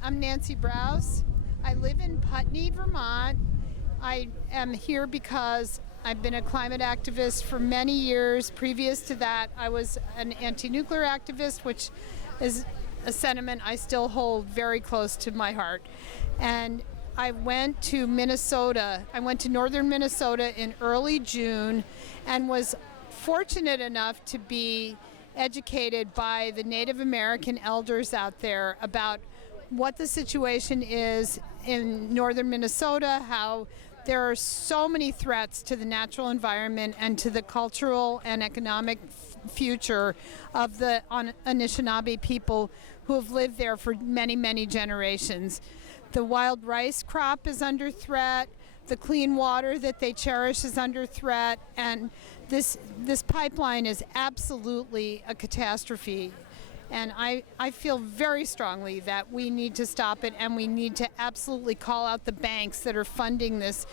I'm Nancy Browse. I live in Putney, Vermont. I am here because I've been a climate activist for many years. Previous to that, I was an anti-nuclear activist, which is a sentiment I still hold very close to my heart. And I went to Minnesota. I went to northern Minnesota in early June and was fortunate enough to be educated by the Native American elders out there about what the situation is in northern Minnesota, how there are so many threats to the natural environment and to the cultural and economic future of the Anishinaabe people who have lived there for many, many generations. The wild rice crop is under threat. The clean water that they cherish is under threat. And this pipeline is absolutely a catastrophe. And I feel very strongly that we need to stop it, and we need to absolutely call out the banks that are funding this.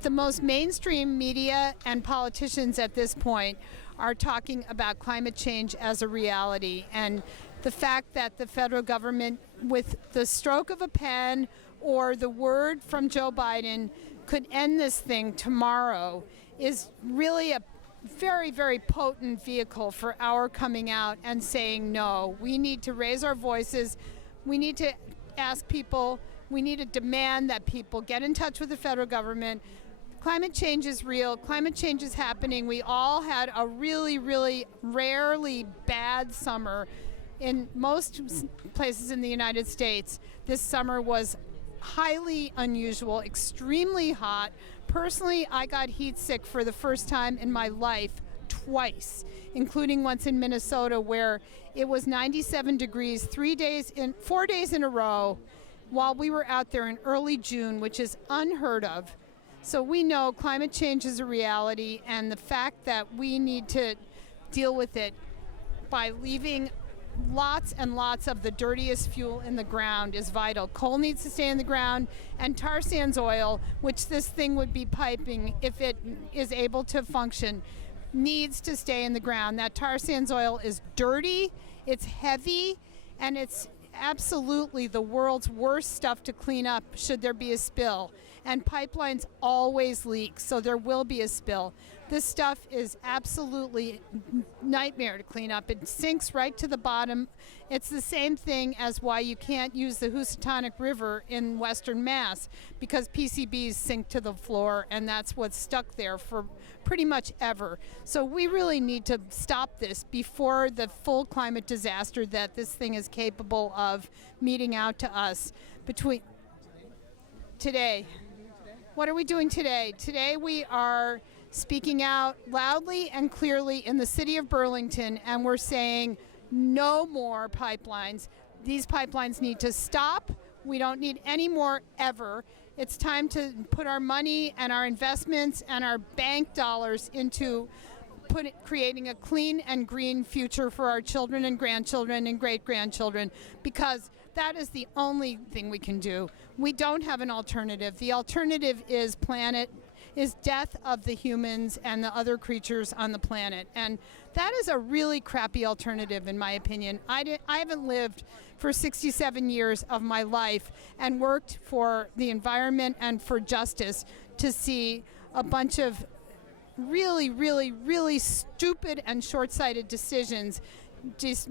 The most mainstream media and politicians at this point are talking about climate change as a reality. And the fact that the federal government, with the stroke of a pen or the word from Joe Biden, could end this thing tomorrow is really a very, very potent vehicle for our coming out and saying no. We need to raise our voices. We need to ask people, we need to demand that people get in touch with the federal government. Climate change is real. Climate change is happening. We all had a really, really rarely bad summer. In most places in the United States, this summer was highly unusual, extremely hot. Personally, I got heat sick for the first time in my life twice, including once in Minnesota where it was 97 degrees 4 days in a row while we were out there in early June, which is unheard of. So we know climate change is a reality, and the fact that we need to deal with it by leaving lots and lots of the dirtiest fuel in the ground is vital. Coal needs to stay in the ground, and tar sands oil, which this thing would be piping if it is able to function, needs to stay in the ground. That tar sands oil is dirty, it's heavy, and it's absolutely the world's worst stuff to clean up should there be a spill. And pipelines always leak, so there will be a spill. This stuff is absolutely nightmare to clean up. It sinks right to the bottom. It's the same thing as why you can't use the Housatonic River in Western Mass, because PCBs sink to the floor, and that's what's stuck there for pretty much ever. So we really need to stop this before the full climate disaster that this thing is capable of meting out to us. Between today, what are we doing today? Today we are speaking out loudly and clearly in the city of Burlington, and we're saying no more pipelines. These pipelines need to stop. We don't need any more ever. It's time to put our money and our investments and our bank dollars into creating a clean and green future for our children and grandchildren and great-grandchildren, because that is the only thing we can do. We don't have an alternative. The alternative is death of the humans and the other creatures on the planet. And that is a really crappy alternative, in my opinion. I haven't lived for 67 years of my life and worked for the environment and for justice to see a bunch of really, really, really stupid and short-sighted decisions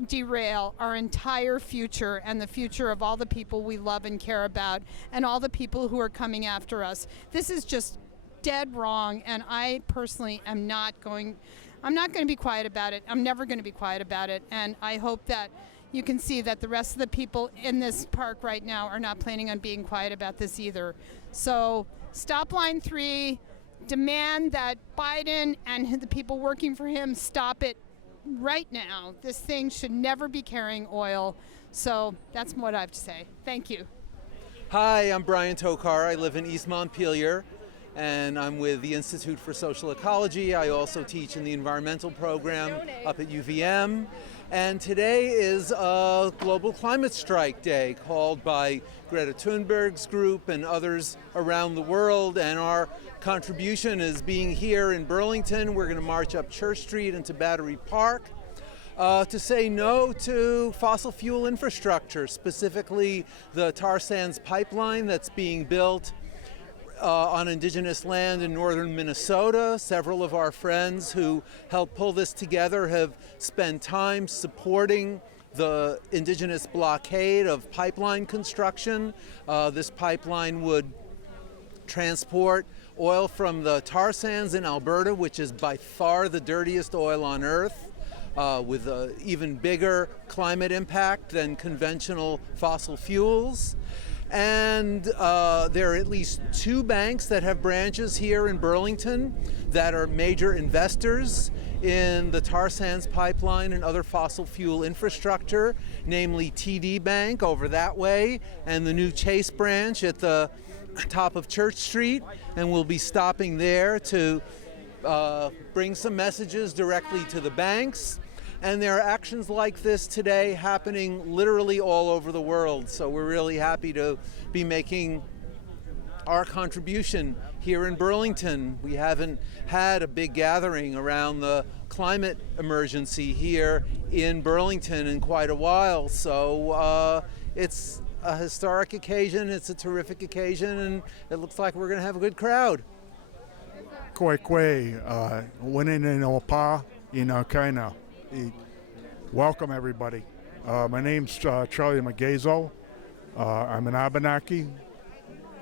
derail our entire future and the future of all the people we love and care about and all the people who are coming after us. This is just dead wrong, and I personally am not going to be quiet about it. I'm never going to be quiet about it, and I hope that you can see that the rest of the people in this park right now are not planning on being quiet about this either. So stop line 3, demand that Biden and the people working for him stop it right now. This thing should never be carrying oil. So that's what I have to say. Thank you. Hi, I'm Brian Tokar. I live in East Montpelier, and I'm with the Institute for Social Ecology. I also teach in the environmental program up at UVM. And today is a global climate strike day called by Greta Thunberg's group and others around the world. And our contribution is being here in Burlington. We're going to march up Church Street into Battery Park. to say no to fossil fuel infrastructure, specifically the tar sands pipeline that's being built on Indigenous land in northern Minnesota. Several of our friends who helped pull this together have spent time supporting the Indigenous blockade of pipeline construction. This pipeline would transport oil from the tar sands in Alberta, which is by far the dirtiest oil on earth, with an even bigger climate impact than conventional fossil fuels. And there are at least 2 banks that have branches here in Burlington that are major investors in the tar sands pipeline and other fossil fuel infrastructure, namely TD Bank over that way and the new Chase branch at the top of Church Street. And we'll be stopping there to bring some messages directly to the banks. And there are actions like this today happening literally all over the world. So we're really happy to be making our contribution here in Burlington. We haven't had a big gathering around the climate emergency here in Burlington in quite a while. So it's a historic occasion, it's a terrific occasion, and it looks like we're gonna have a good crowd. Kwe winning in Opa, Kaina. Welcome everybody. My name's Charlie Magazo. I'm an Abenaki.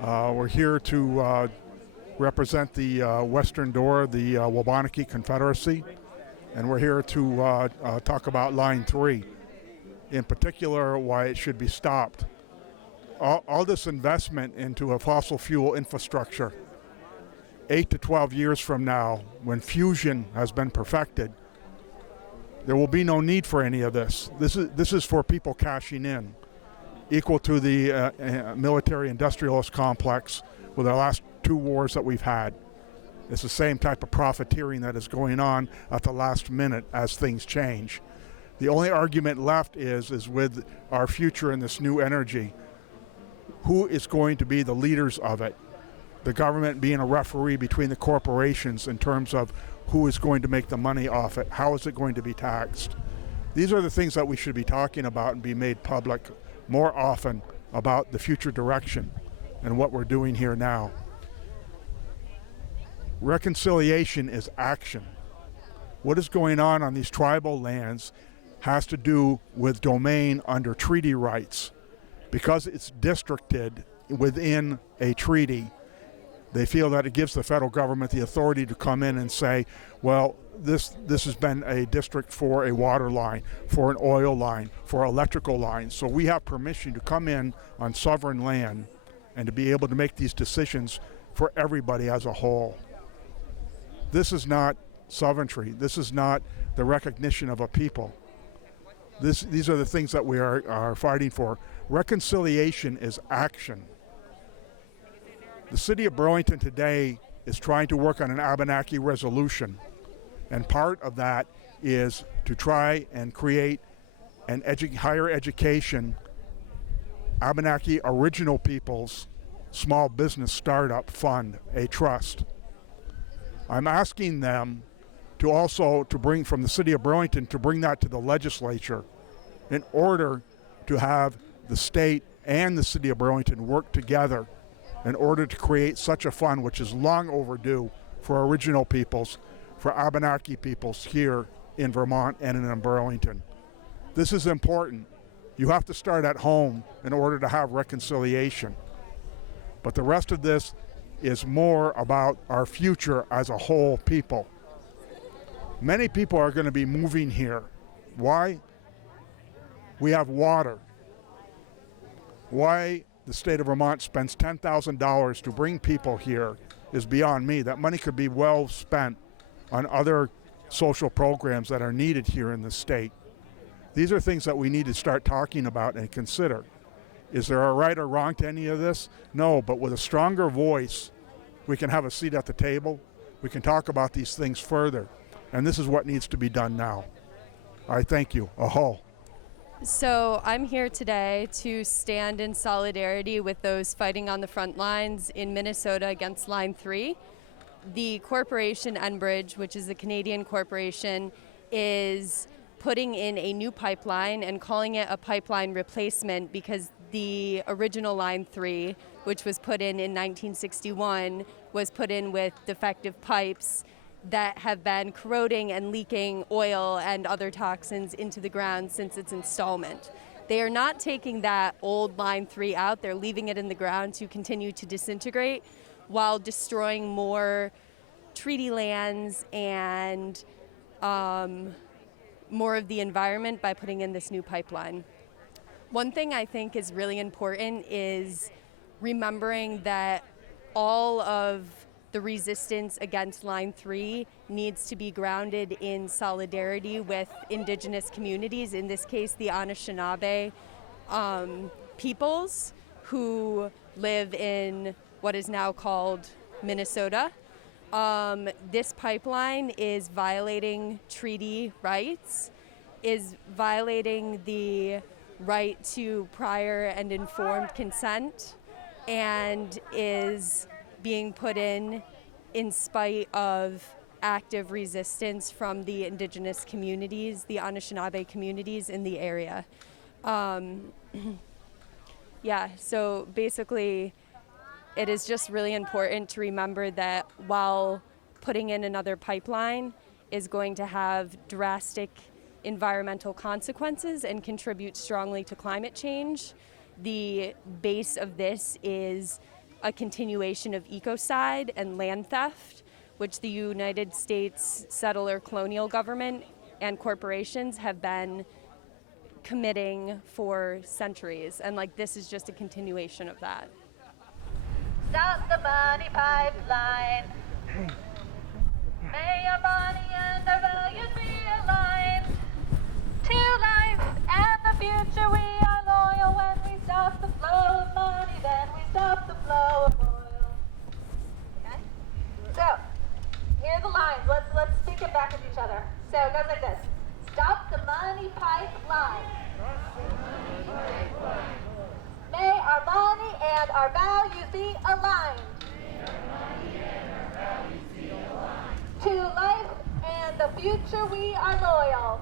We're here to represent the western door of the Wabanaki Confederacy, and we're here to talk about Line 3, in particular why it should be stopped. All this investment into a fossil fuel infrastructure, 8 to 12 years from now, when fusion has been perfected, there will be no need for any of this. This is for people cashing in, equal to the military-industrialist complex with the last 2 wars that we've had. It's the same type of profiteering that is going on at the last minute as things change. The only argument left is with our future in this new energy. Who is going to be the leaders of it? The government being a referee between the corporations in terms of who is going to make the money off it, how is it going to be taxed. These are the things that we should be talking about and be made public more often about the future direction and what we're doing here now. Reconciliation is action. What is going on these tribal lands has to do with domain under treaty rights. Because it's districted within a treaty, they feel that it gives the federal government the authority to come in and say, well, this has been a district for a water line, for an oil line, for electrical lines. So we have permission to come in on sovereign land and to be able to make these decisions for everybody as a whole. This is not sovereignty. This is not the recognition of a people. These are the things that we are fighting for. Reconciliation is action. The city of Burlington today is trying to work on an Abenaki resolution, and part of that is to try and create an higher education Abenaki Original Peoples Small Business Startup Fund, a trust. I'm asking them to also bring from the city of Burlington to bring that to the legislature in order to have the state and the city of Burlington work together in order to create such a fund, which is long overdue for original peoples, for Abenaki peoples here in Vermont and in Burlington. This is important. You have to start at home in order to have reconciliation. But the rest of this is more about our future as a whole people. Many people are going to be moving here. Why? We have water. Why the state of Vermont spends $10,000 to bring people here is beyond me. That money could be well spent on other social programs that are needed here in the state. These are things that we need to start talking about and consider. Is there a right or wrong to any of this? No, but with a stronger voice, we can have a seat at the table. We can talk about these things further. And this is what needs to be done now. I thank you. Aho. So I'm here today to stand in solidarity with those fighting on the front lines in Minnesota against Line 3. The corporation Enbridge, which is a Canadian corporation, is putting in a new pipeline and calling it a pipeline replacement because the original Line 3, which was put in 1961, was put in with defective pipes that have been corroding and leaking oil and other toxins into the ground since its installment. They are not taking that old Line 3 out, they're leaving it in the ground to continue to disintegrate while destroying more treaty lands and more of the environment by putting in this new pipeline. One thing I think is really important is remembering that all of the resistance against Line 3 needs to be grounded in solidarity with Indigenous communities, in this case the Anishinaabe peoples who live in what is now called Minnesota. This pipeline is violating treaty rights, is violating the right to prior and informed consent, and is being put in spite of active resistance from the Indigenous communities, the Anishinaabe communities in the area. So basically, it is just really important to remember that while putting in another pipeline is going to have drastic environmental consequences and contribute strongly to climate change, the base of this is a continuation of ecocide and land theft, which the United States settler colonial government and corporations have been committing for centuries. And this is just a continuation of that. Stop the money pipeline. May our money and our values be aligned. To life and the future we are loyal. When we stop the flow of money, then we stop the flow of oil. Okay? So, here are the lines. Let's speak it back at each other. So it goes like this. Stop the money pipeline. May our money and our values be aligned. To life and the future we are loyal.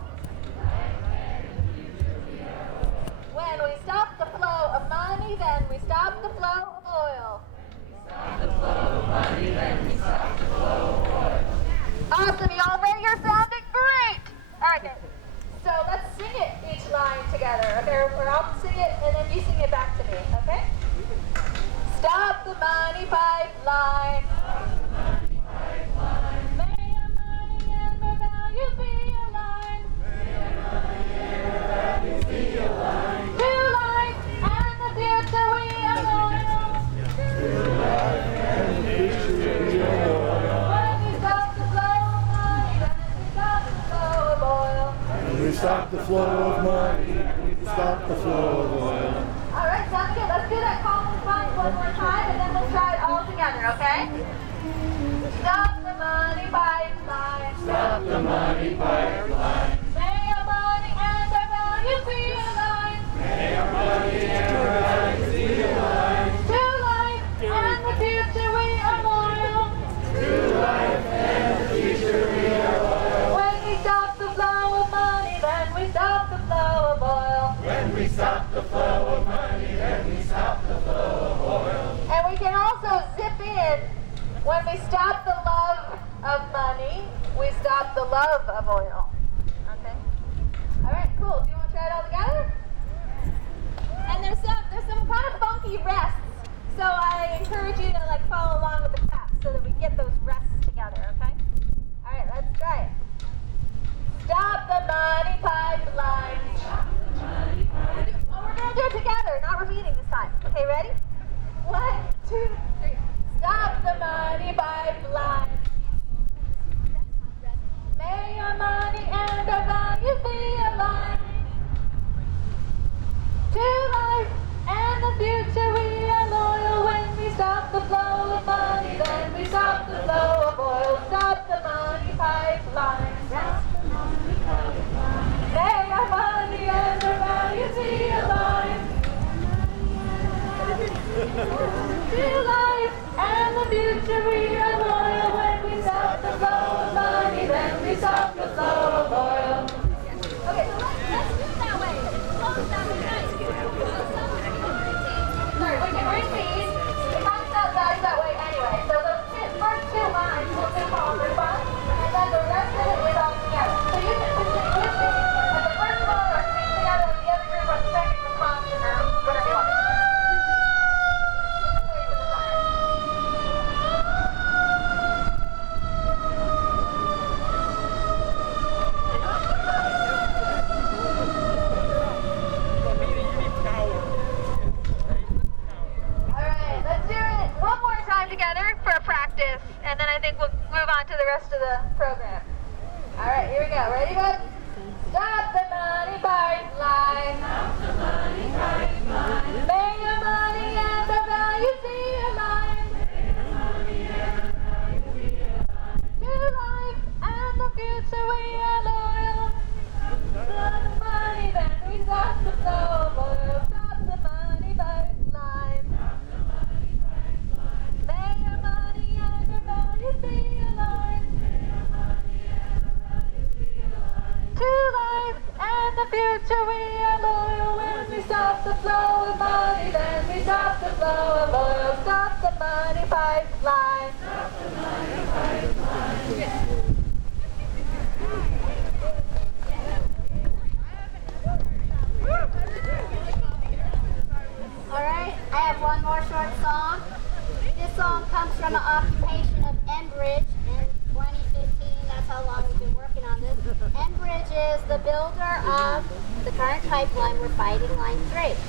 When we stop the flow of money, then we stop the flow of oil. Awesome, y'all ready? You're sounding great. All right, then. So let's sing it each line together. Okay, we're all sing it, and then you sing it back to me. Okay? Stop the money pipeline. May our money and our values be aligned. To life and the future we are loyal. When we stop the flow of money, then we stop the flow of oil. We stop the flow of money, we stop the flow of oil. All right, sounds good. Let's do that call and find one more time, and then we'll try it all together, okay? Stop the money pipeline. Stop the money pipeline. May our money and our values be aligned. May our money and our values be aligned. To life and the future we are loyal. To life and the future we are loyal. When we stop the flow of money, then we stop the flow of oil. When we stop the flow of money, then we stop the flow of oil. And we can also zip in. When we stop the love of money, we stop the love of oil. Okay? All right, cool. Do you want to try it all together? And there's some kind of funky rests. So I encourage you to follow along with the clap so that we get those rests together, okay? All right, let's try it. Stop the money pipeline. Oh, we're going to do it together, not repeating this time. Okay, ready? 1, 2, 3. Stop the money pipeline. May our money and our values be aligned. To life and the future we are loyal. When we stop the flow of money, then we stop the flow of oil. Stop the money pipeline. May our money and our values be aligned. To life and the future we are loyal. When we stop the flow of money, then we stop the flow of oil. Okay,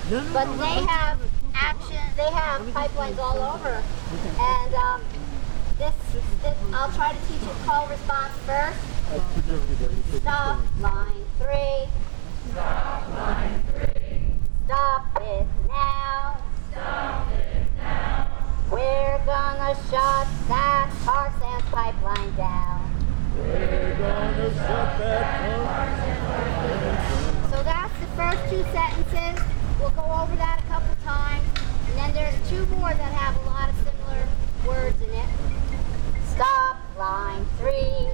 but they have they have pipelines all over. And I'll try to teach you call response first. Stop line 3. Stop line 3. Stop it now. Stop it now. We're gonna shut that tar sands pipeline down. We're gonna shut that tar sands pipeline down. So that's the first 2 sentences. We'll go over that a couple times. And then there's 2 more that have a lot of similar words in it. Stop line 3.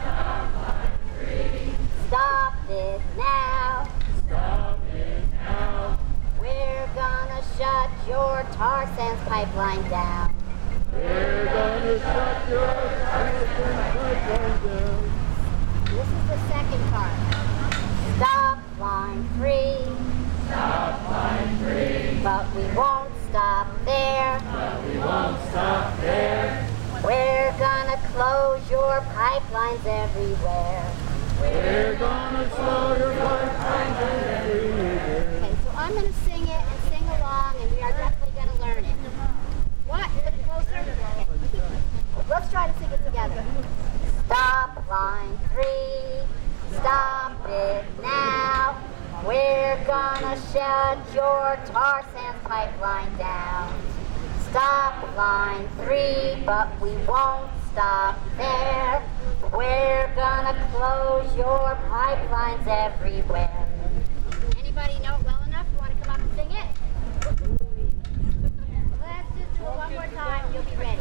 Stop line 3. Stop it now. Stop it now. We're gonna shut your tar sands pipeline down. We're gonna shut your tar sands pipeline down. This is the second part. Stop line 3. Stop line 3. But we won't stop there. But we won't stop there. We're gonna close your pipelines everywhere. We're gonna slow your pipelines everywhere. Okay, so I'm gonna sing it and sing along, and we are definitely gonna learn it. What? Put it closer? Okay. Let's try to sing it together. Stop line 3. Stop it now. We're gonna shut your tar sands pipeline down. Stop line 3, but we won't stop there. We're gonna close your pipelines everywhere. Anybody know it well enough? You want to come up and sing it? Let's just do it one more time. You'll be ready.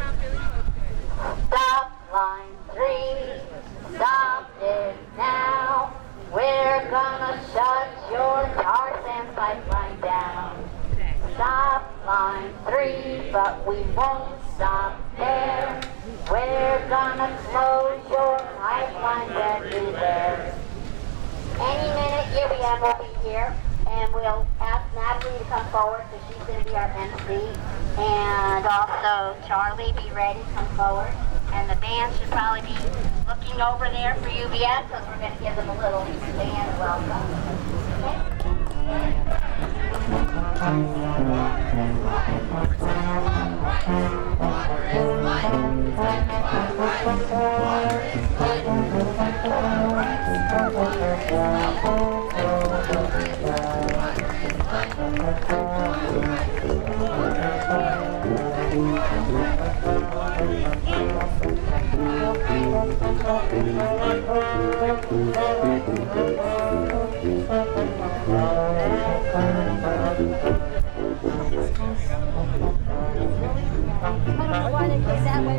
Stop line 3. Stop it now. We're gonna shut your tar sands pipeline down. Stop line 3, but we won't stop there. We're gonna close your pipelines everywhere. Any minute here we have over here, and we'll ask Natalie to come forward because she's going to be our MC. And also Charlie, be ready to come forward. And the band should probably be looking over there for UVM because we're going to give them a little band welcome. Okay? Why they put that way?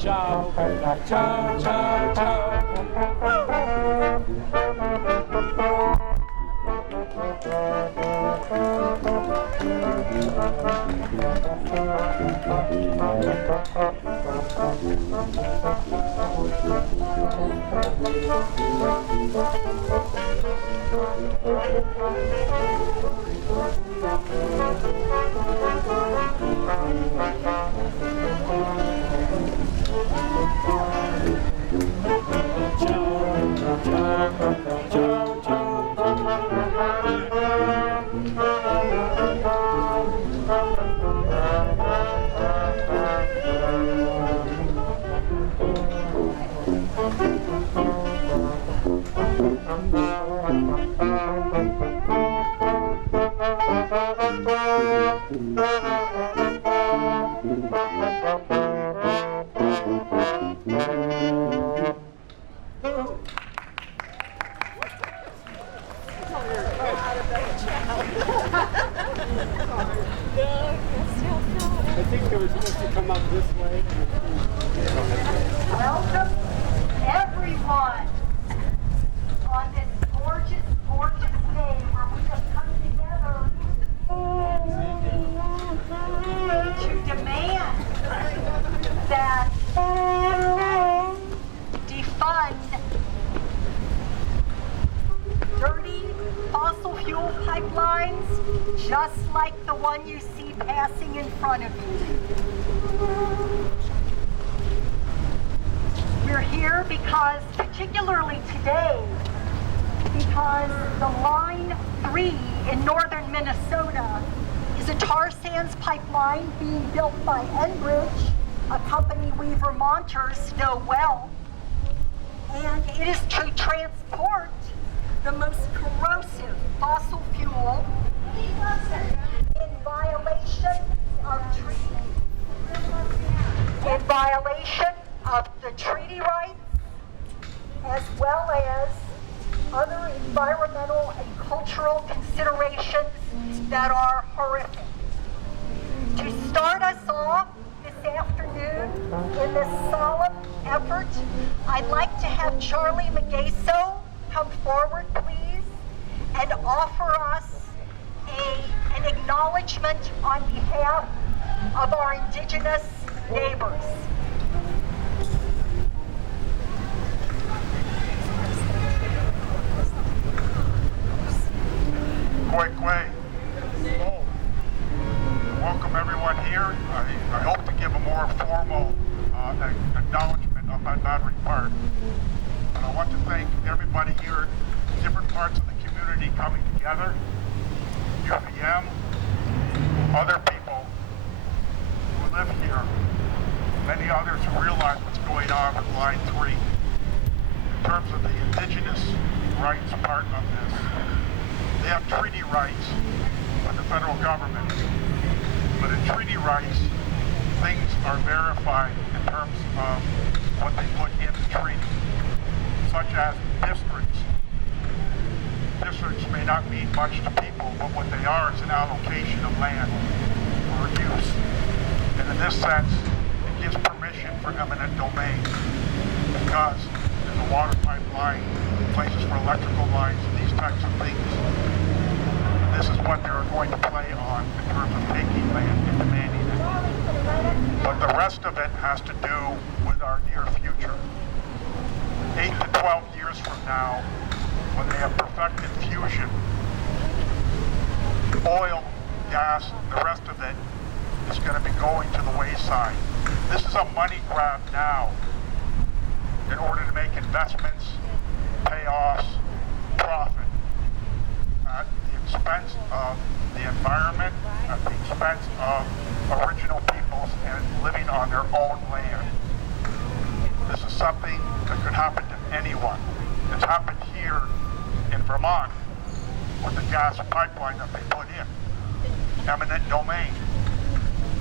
Ciao, ciao, ciao, ciao. I think they were supposed to come up this way. Welcome, everyone, on this gorgeous, gorgeous day where we have come together to demand that defund just like the one you see passing in front of you. We're here because, particularly today, because the Line 3 in northern Minnesota is a tar sands pipeline being built by Enbridge, a company we Vermonters know well, and it is to transport the most corrosive fossil fuel in violation of the treaty rights, as well as other environmental and cultural considerations that are horrific. To start us off this afternoon in this solemn effort, I'd like to have Charlie Magaso come forward, please, and offer us an acknowledgement on behalf of our Indigenous neighbors. Welcome everyone here. I hope to give a more formal acknowledgement of my Battery Park. And I want to thank everybody here, different parts of the community coming together, UVM, other people who live here, many others who realize what's going on with Line 3. In terms of the Indigenous rights part of this, they have treaty rights with the federal government. But in treaty rights, things are verified in terms of what they put in the treaty, such as districts. Districts may not mean much to people, but what they are is an allocation of land for use. And in this sense, it gives permission for eminent domain because there's a water pipeline, places for electrical lines, and these types of things. This is what they're going to play on in terms of taking land and demanding it. But the rest of it has to do with our near future. 8 to 12 years from now, when they have perfected fusion, oil, gas, the rest of it is going to be going to the wayside. This is a money grab now in order to make investments, payoffs, profit. At the expense of the environment, at the expense of original peoples and living on their own land. This is something that could happen to anyone. It's happened here in Vermont with the gas pipeline that they put in. Eminent domain.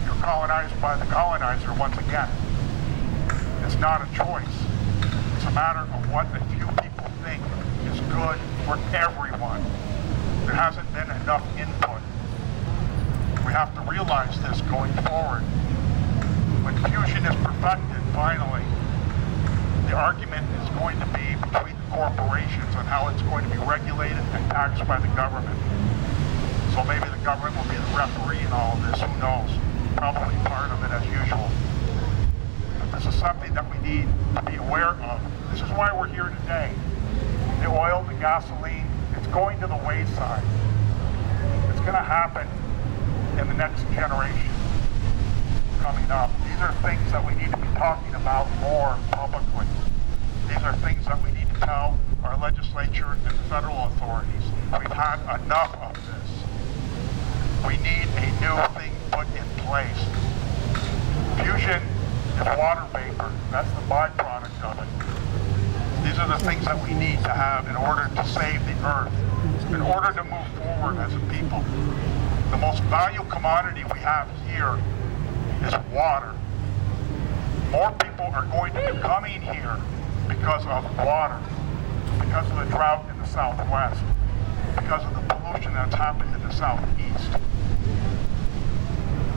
You're colonized by the colonizer once again. It's not a choice. It's a matter of what a few people think is good for everyone. There hasn't been enough input. We have to realize this going forward. When fusion is perfected, finally, the argument is going to be between the corporations on how it's going to be regulated and taxed by the government. So maybe the government will be the referee in all of this, who knows? Probably part of it as usual. But this is something that we need to be aware of. This is why we're here today. The oil, the gasoline, it's going to the wayside. It's going to happen in the next generation coming up. These are things that we need to be talking about more publicly. These are things that we need to tell our legislature and federal authorities. We've had enough of this. We need a new thing put in place. Fusion is water vapor. That's the byproduct of it. These are the things that we need to have in order to save the earth, in order to move forward as a people. The most valuable commodity we have here is water. More people are going to be coming here because of water, because of the drought in the Southwest, because of the pollution that's happened in the Southeast.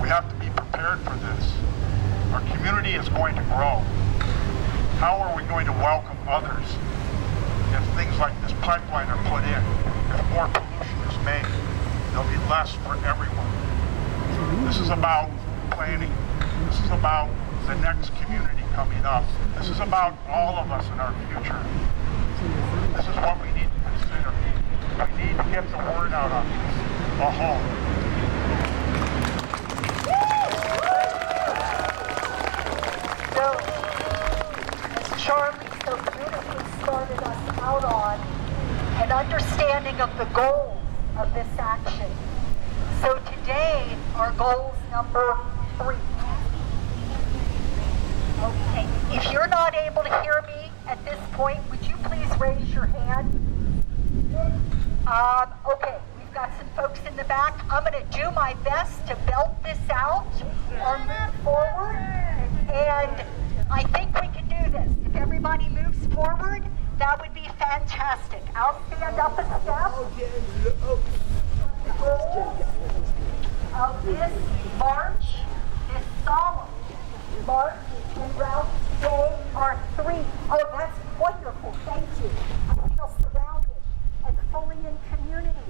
We have to be prepared for this. Our community is going to grow. How are we going to welcome others if things like this pipeline are put in? If more pollution is made, there'll be less for everyone. This is about planning. This is about the next community coming up. This is about all of us in our future. This is what we need to consider. We need to get the word out on this. of this action. So today, our goal is number 3. Okay, if you're not able to hear me at this point, would you please raise your hand? Okay, we've got some folks in the back. I'm going to do my best to belt this out or move forward, and I think we can do this. If everybody moves forward, that would be fantastic. I'll stand up a step. The goals of this march, this solemn march and route today are 3. Oh, that's wonderful. Thank you. I feel surrounded and fully in community.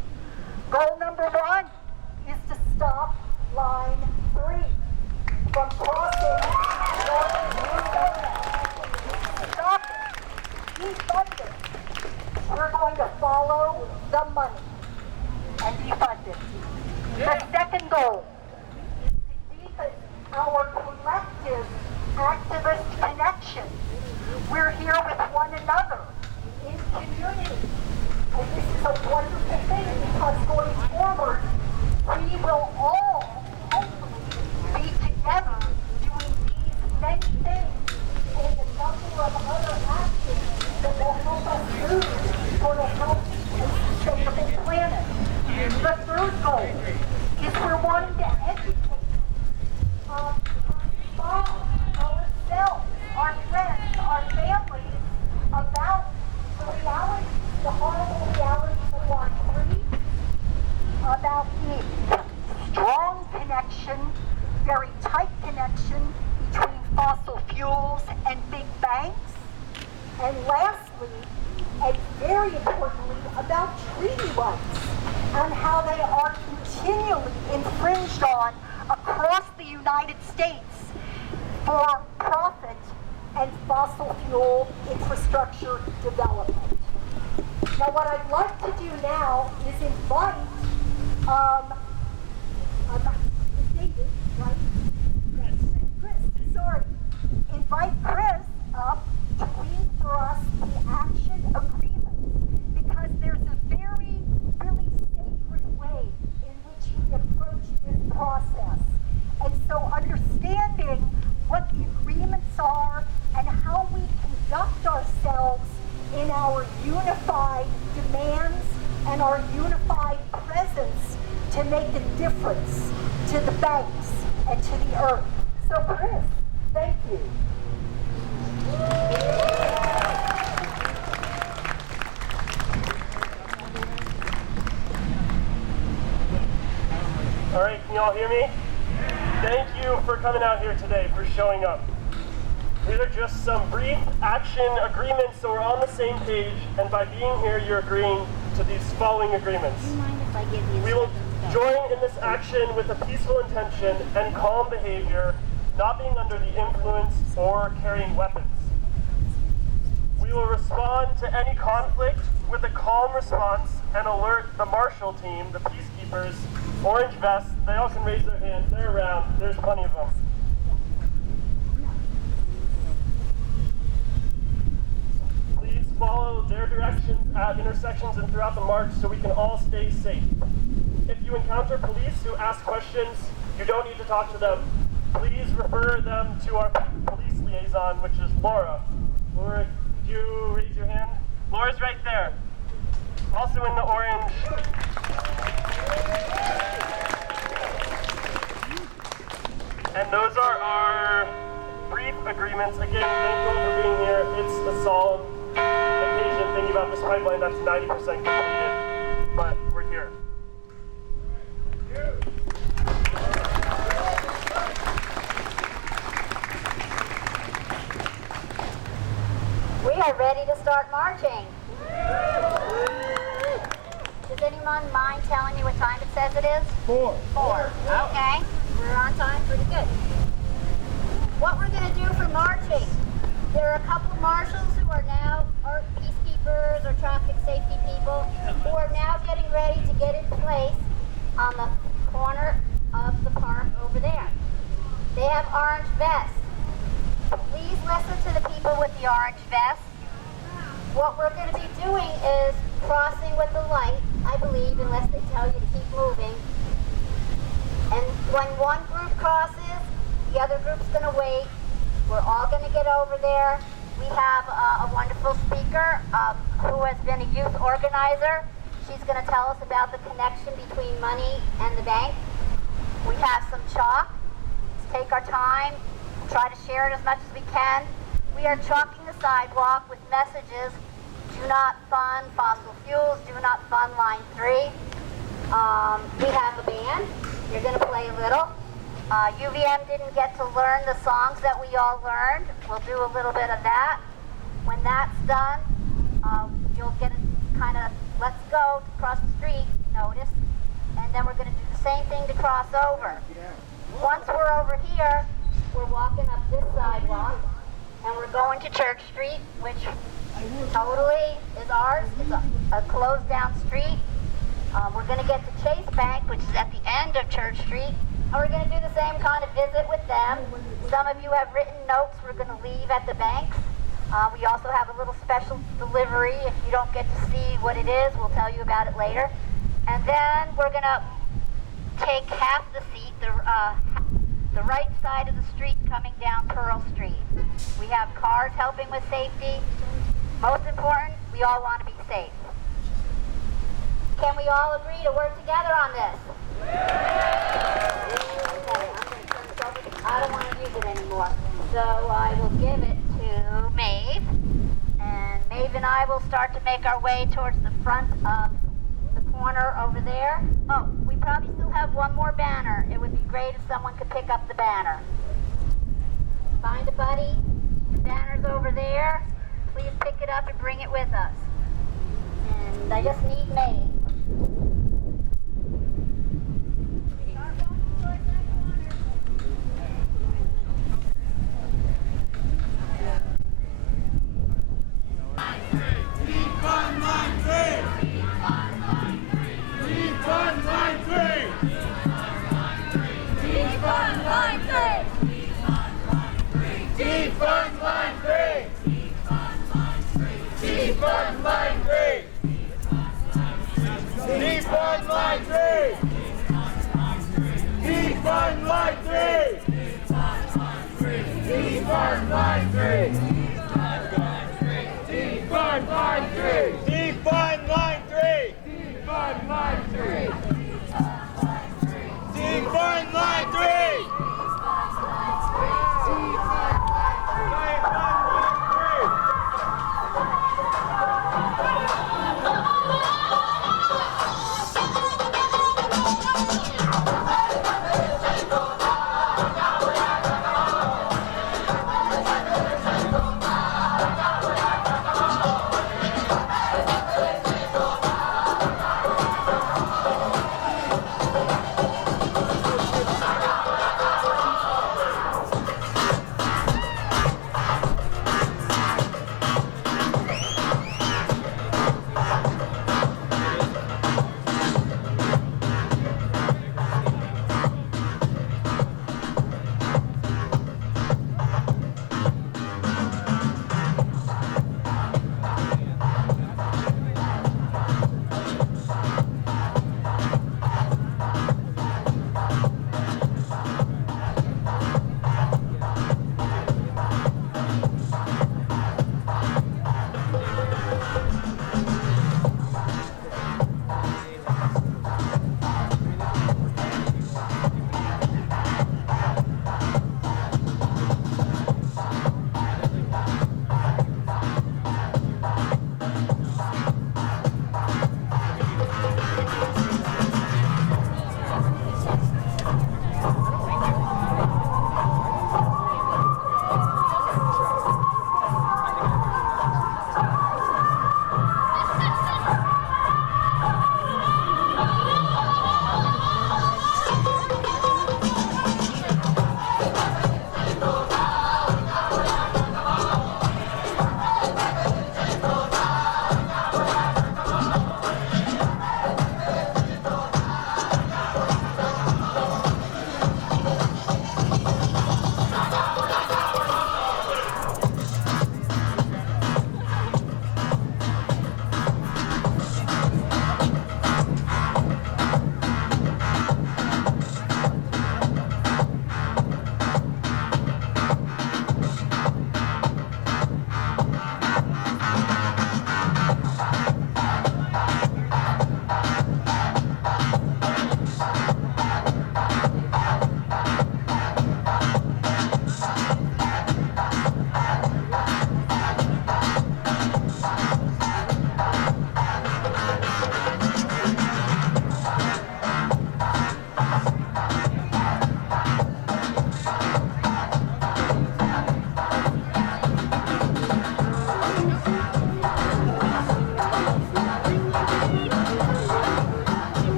Goal number 1 is to stop line 3 from crossing. Stop it. Defund it. We're going to follow the money and defund it. The second goal is to deepen our collective activist connections. We're here with one another in community. And this is a wonderful thing because going forward, we will all hopefully be together doing these many things and a number of other actions that will help us move toward a healthy and sustainable planet. The third goal is we're wanting to educate ourselves, our friends, our families about the reality, the horrible reality of line 3, about the strong connection, very tight connection between fossil fuels and big banks, and lastly, and very importantly, about treaty rights and how they are continually infringed on across the United States for profit and fossil fuel infrastructure development. Now what I'd like to do now is invite David, right? Chris, sorry. Invite Chris up to read for us the action agreement because there's a very, really sacred way in which we approach this process. And so understanding what the agreements are and how we conduct ourselves in our unified demands and our unified presence to make a difference to the banks and to the earth. So Chris, thank you. All right, can you all hear me? Thank you for coming out here today, for showing up. These are just some brief action agreements so we're on the same page, and by being here, you're agreeing to these following agreements. Do you mind if I give you We will join in this action with a peaceful intention and calm behavior, not being under the influence or carrying weapons. We will respond to any conflict with a calm response and alert the marshal team, the peacekeepers, orange vests. They all can raise their hands. They're around. There's plenty of them. Please follow their directions at intersections and throughout the march so we can all stay safe. If you encounter police who ask questions, you don't need to talk to them. Please refer them to our police liaison, which is Laura. Laura, could you raise your hand? Laura's right there. Also in the orange. And those are our brief agreements. Again, thank you all for being here. It's a solemn occasion thinking about this pipeline that's 90% completed, but we're here. We are ready to start marching. Does anyone mind telling me what time it says it is? 4. Okay. We're on time, pretty good. What we're going to do for marching, there are a couple of marshals who are now peacekeepers or traffic safety people who are now getting ready to get in place on the corner of the park over there. They have orange vests. Please listen to the people with the orange vests. What we're going to be doing is crossing with the light, I believe, unless they tell over there, we have a wonderful speaker who has been a youth organizer. She's going to tell us about the connection between money and the bank. We have some chalk. Let's take our time, try to share it as much as we can. We are chalking the sidewalk with messages: do not fund fossil fuels, do not fund line 3. We have a band. You're going to play a little. UVM didn't get to learn the songs that we all learned. We'll do a little bit of that. When that's done, you'll get a kind of let's go to cross the street notice, and then we're going to do the same thing to cross over. Once we're over here, we're walking up this sidewalk, and we're going to Church Street, which totally is ours. It's a closed down street. We're going to get to Chase Bank, which is at the end of Church Street, and we're going to do the same kind of visit with them. Some of you have written notes we're going to leave at the banks. We also have a little special delivery. If you don't get to see what it is, we'll tell you about it later. And then we're going to take half the seat, the right side of the street coming down Pearl Street. We have cars helping with safety. Most important, we all want to be safe. Can we all agree to work together on this? Okay, I'm going to turn this over. I don't want to use it anymore. So I will give it to Maeve. And Maeve and I will start to make our way towards the front of the corner over there. Oh, we probably still have one more banner. It would be great if someone could pick up the banner. Find a buddy. The banner's over there. Please pick it up and bring it with us. And I just need Maeve.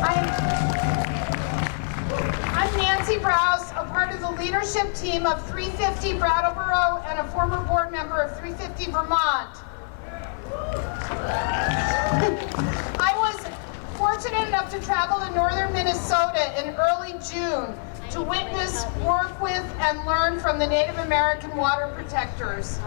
I'm Nancy Browse, a part of the leadership team of 350 Brattleboro and a former board member of 350 Vermont. I was fortunate enough to travel to northern Minnesota in early June to witness, work with, and learn from the Native American water protectors.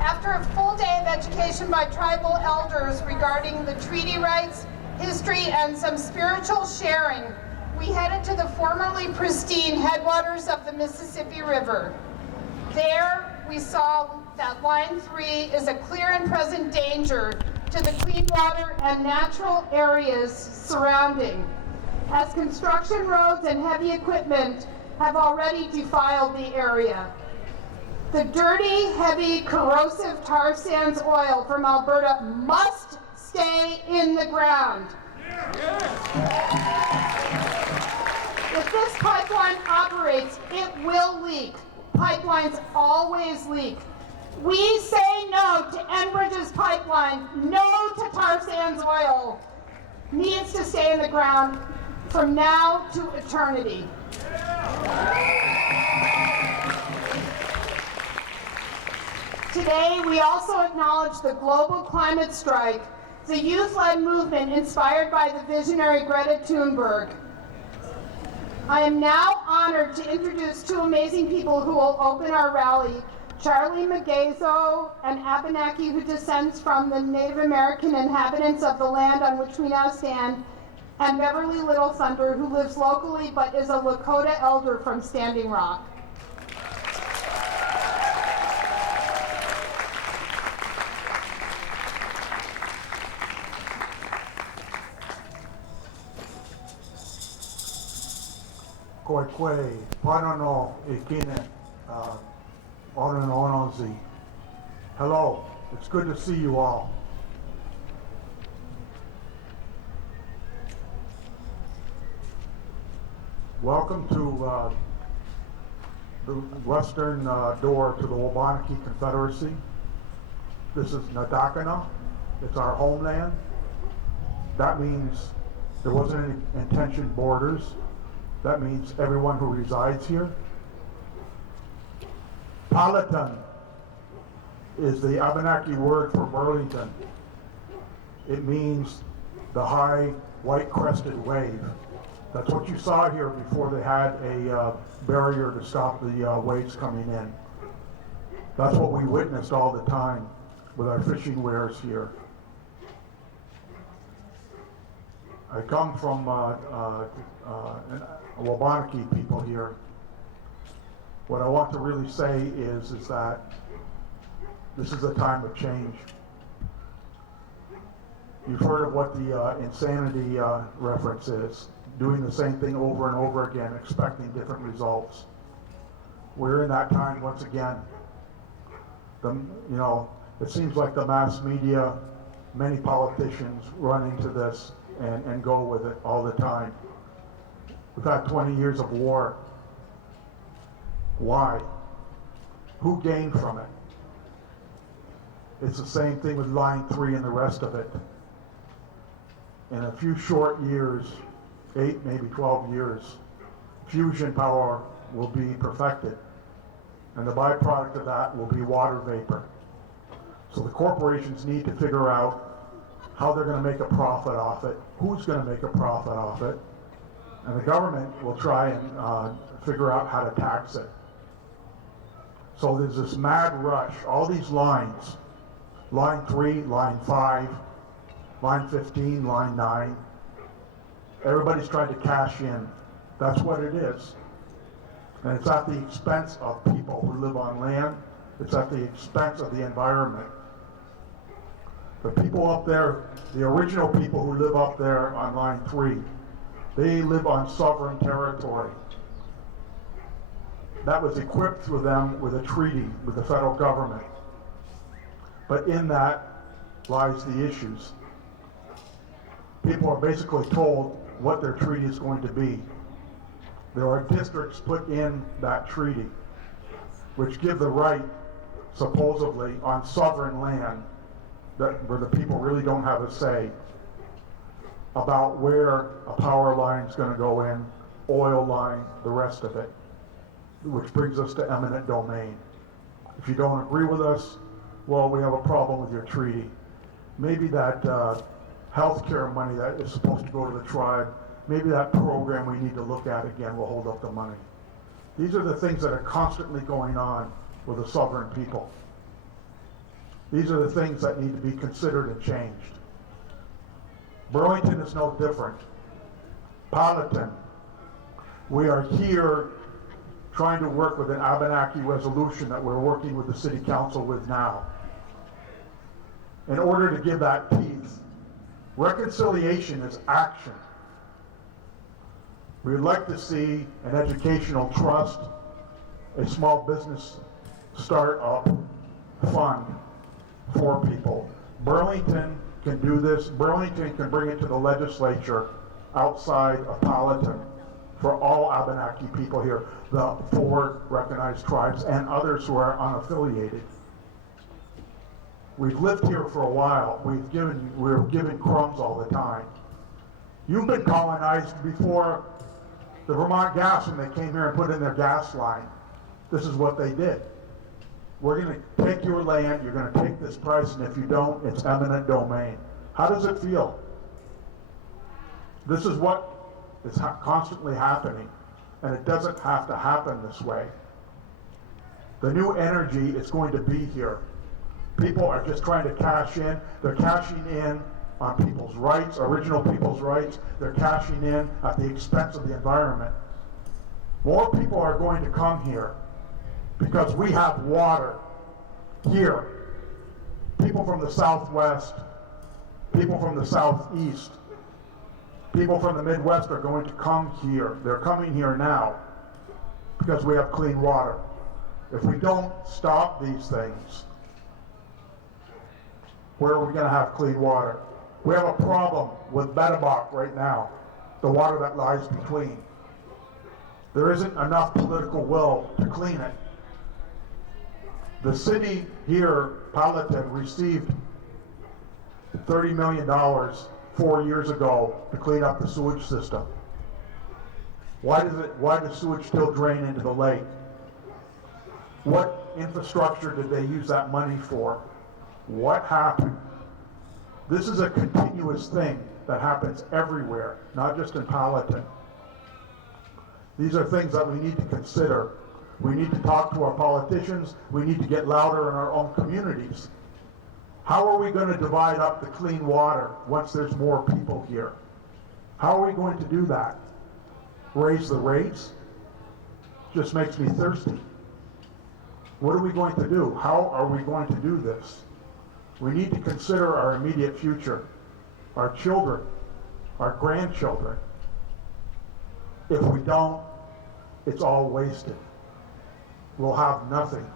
After a full day of education by tribal elders regarding the treaty rights, history, and some spiritual sharing, we headed to the formerly pristine headwaters of the Mississippi River. There, we saw that Line 3 is a clear and present danger to the clean water and natural areas surrounding, as construction roads and heavy equipment have already defiled the area. The dirty, heavy, corrosive tar sands oil from Alberta must stay in the ground. If this pipeline operates, it will leak. Pipelines always leak. We say no to Enbridge's pipeline, no to tar sands oil. Needs to stay in the ground from now to eternity. Today, we also acknowledge the global climate strike, the youth-led movement inspired by the visionary Greta Thunberg. I am now honored to introduce two amazing people who will open our rally, Charlie Magazo, an Abenaki who descends from the Native American inhabitants of the land on which we now stand, and Beverly Little Thunder, who lives locally but is a Lakota elder from Standing Rock. Koikwe, Panano, Ikine, Ononozi. Hello, it's good to see you all. Welcome to the western door to the Wabanaki Confederacy. This is Nadakana. It's our homeland. That means there wasn't any intentioned borders. That means everyone who resides here. Palatun is the Abenaki word for Burlington. It means the high white crested wave. That's what you saw here before they had a barrier to stop the waves coming in. That's what we witnessed all the time with our fishing wares here. I come from Wabanaki people here. What I want to really say is that this is a time of change. You've heard of what the insanity reference is, doing the same thing over and over again, expecting different results. We're in that time once again. It seems like the mass media, many politicians run into this and go with it all the time. We've had 20 years of war. Why? Who gained from it? It's the same thing with Line 3 and the rest of it. In a few short years, 8, maybe 12 years, fusion power will be perfected. And the byproduct of that will be water vapor. So the corporations need to figure out how they're going to make a profit off it, who's going to make a profit off it, and the government will try and figure out how to tax it. So there's this mad rush, all these lines, Line 3, Line 5, Line 15, Line 9, everybody's trying to cash in. That's what it is. And it's at the expense of people who live on land. It's at the expense of the environment. The people up there, the original people who live up there on Line 3, they live on sovereign territory. That was equipped for them with a treaty with the federal government. But in that lies the issues. People are basically told what their treaty is going to be. There are districts put in that treaty which give the right, supposedly, on sovereign land where the people really don't have a say. about where a power line is going to go in, oil line, the rest of it, which brings us to eminent domain. If you don't agree with us, well, we have a problem with your treaty. Maybe that health care money that is supposed to go to the tribe, maybe that program we need to look at again will hold up the money. These are the things that are constantly going on with the sovereign people. These are the things that need to be considered and changed. Burlington is no different. Polluting. We are here trying to work with an Abenaki resolution that we're working with the City Council with now. In order to give that teeth, reconciliation is action. We'd like to see an educational trust, a small business start-up fund for people. Burlington can do this. Burlington can bring it to the legislature outside of Polluting for all Abenaki people here, the 4 recognized tribes and others who are unaffiliated. We've lived here for a while. We're given crumbs all the time. You've been colonized before the Vermont Gas when they came here and put in their gas line. This is what they did. We're going to take your land, you're going to take this price, and if you don't, it's eminent domain. How does it feel? This is what is constantly happening, and it doesn't have to happen this way. The new energy is going to be here. People are just trying to cash in. They're cashing in on people's rights, original people's rights. They're cashing in at the expense of the environment. More people are going to come here because we have water here. People from the Southwest, people from the Southeast, people from the Midwest are going to come here. They're coming here now because we have clean water. If we don't stop these things, where are we going to have clean water? We have a problem with Metabok right now, the water that lies between. There isn't enough political will to clean it. The city here, Polluting, received $30 million 4 years ago to clean up the sewage system. Why does sewage still drain into the lake? What infrastructure did they use that money for? What happened? This is a continuous thing that happens everywhere, not just in Polluting. These are things that we need to consider. We need to talk to our politicians. We need to get louder in our own communities. How are we going to divide up the clean water once there's more people here? How are we going to do that? Raise the rates? Just makes me thirsty. What are we going to do? How are we going to do this? We need to consider our immediate future, our children, our grandchildren. If we don't, it's all wasted. We'll have nothing.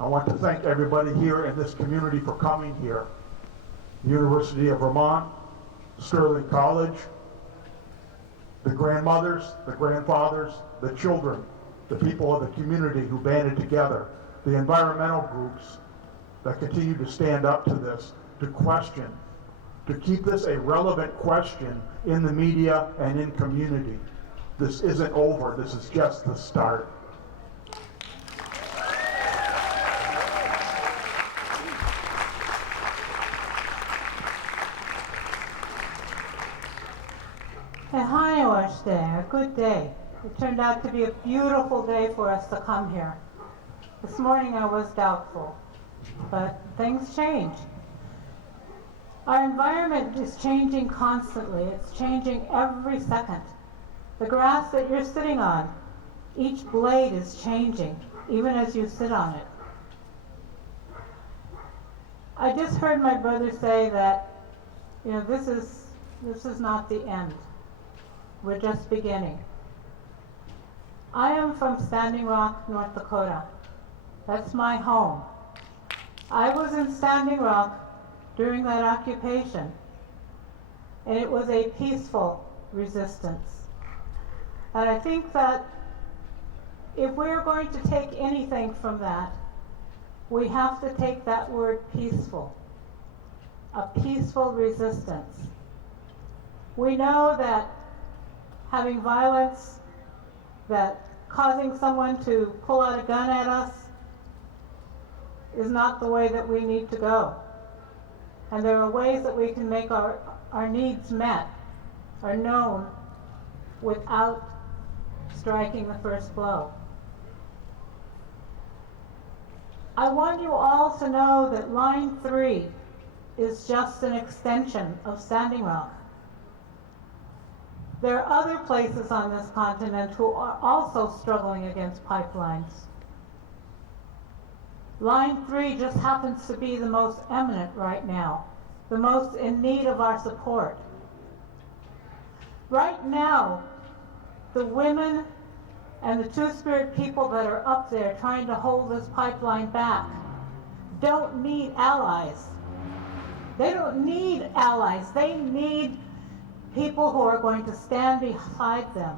I want to thank everybody here in this community for coming here. The University of Vermont, Sterling College, the grandmothers, the grandfathers, the children, the people of the community who banded together, the environmental groups that continue to stand up to this, to question, to keep this a relevant question in the media and in community. This isn't over, this is just the start. A good day. It turned out to be a beautiful day for us to come here. This morning I was doubtful, but things change. Our environment is changing constantly. It's changing every second. The grass that you're sitting on, each blade is changing, even as you sit on it. I just heard my brother say that, this is not the end. We're just beginning. I am from Standing Rock, North Dakota. That's my home. I was in Standing Rock during that occupation, and it was a peaceful resistance. And I think that if we're going to take anything from that, we have to take that word peaceful a peaceful resistance. We know that having violence, that causing someone to pull out a gun at us is not the way that we need to go. And there are ways that we can make our needs met or known without striking the first blow. I want you all to know that Line 3 is just an extension of Standing Rock. There are other places on this continent who are also struggling against pipelines. Line 3 just happens to be the most eminent right now, the most in need of our support. Right now, the women and the Two-Spirit people that are up there trying to hold this pipeline back don't need allies. They don't need allies. They need people who are going to stand beside them.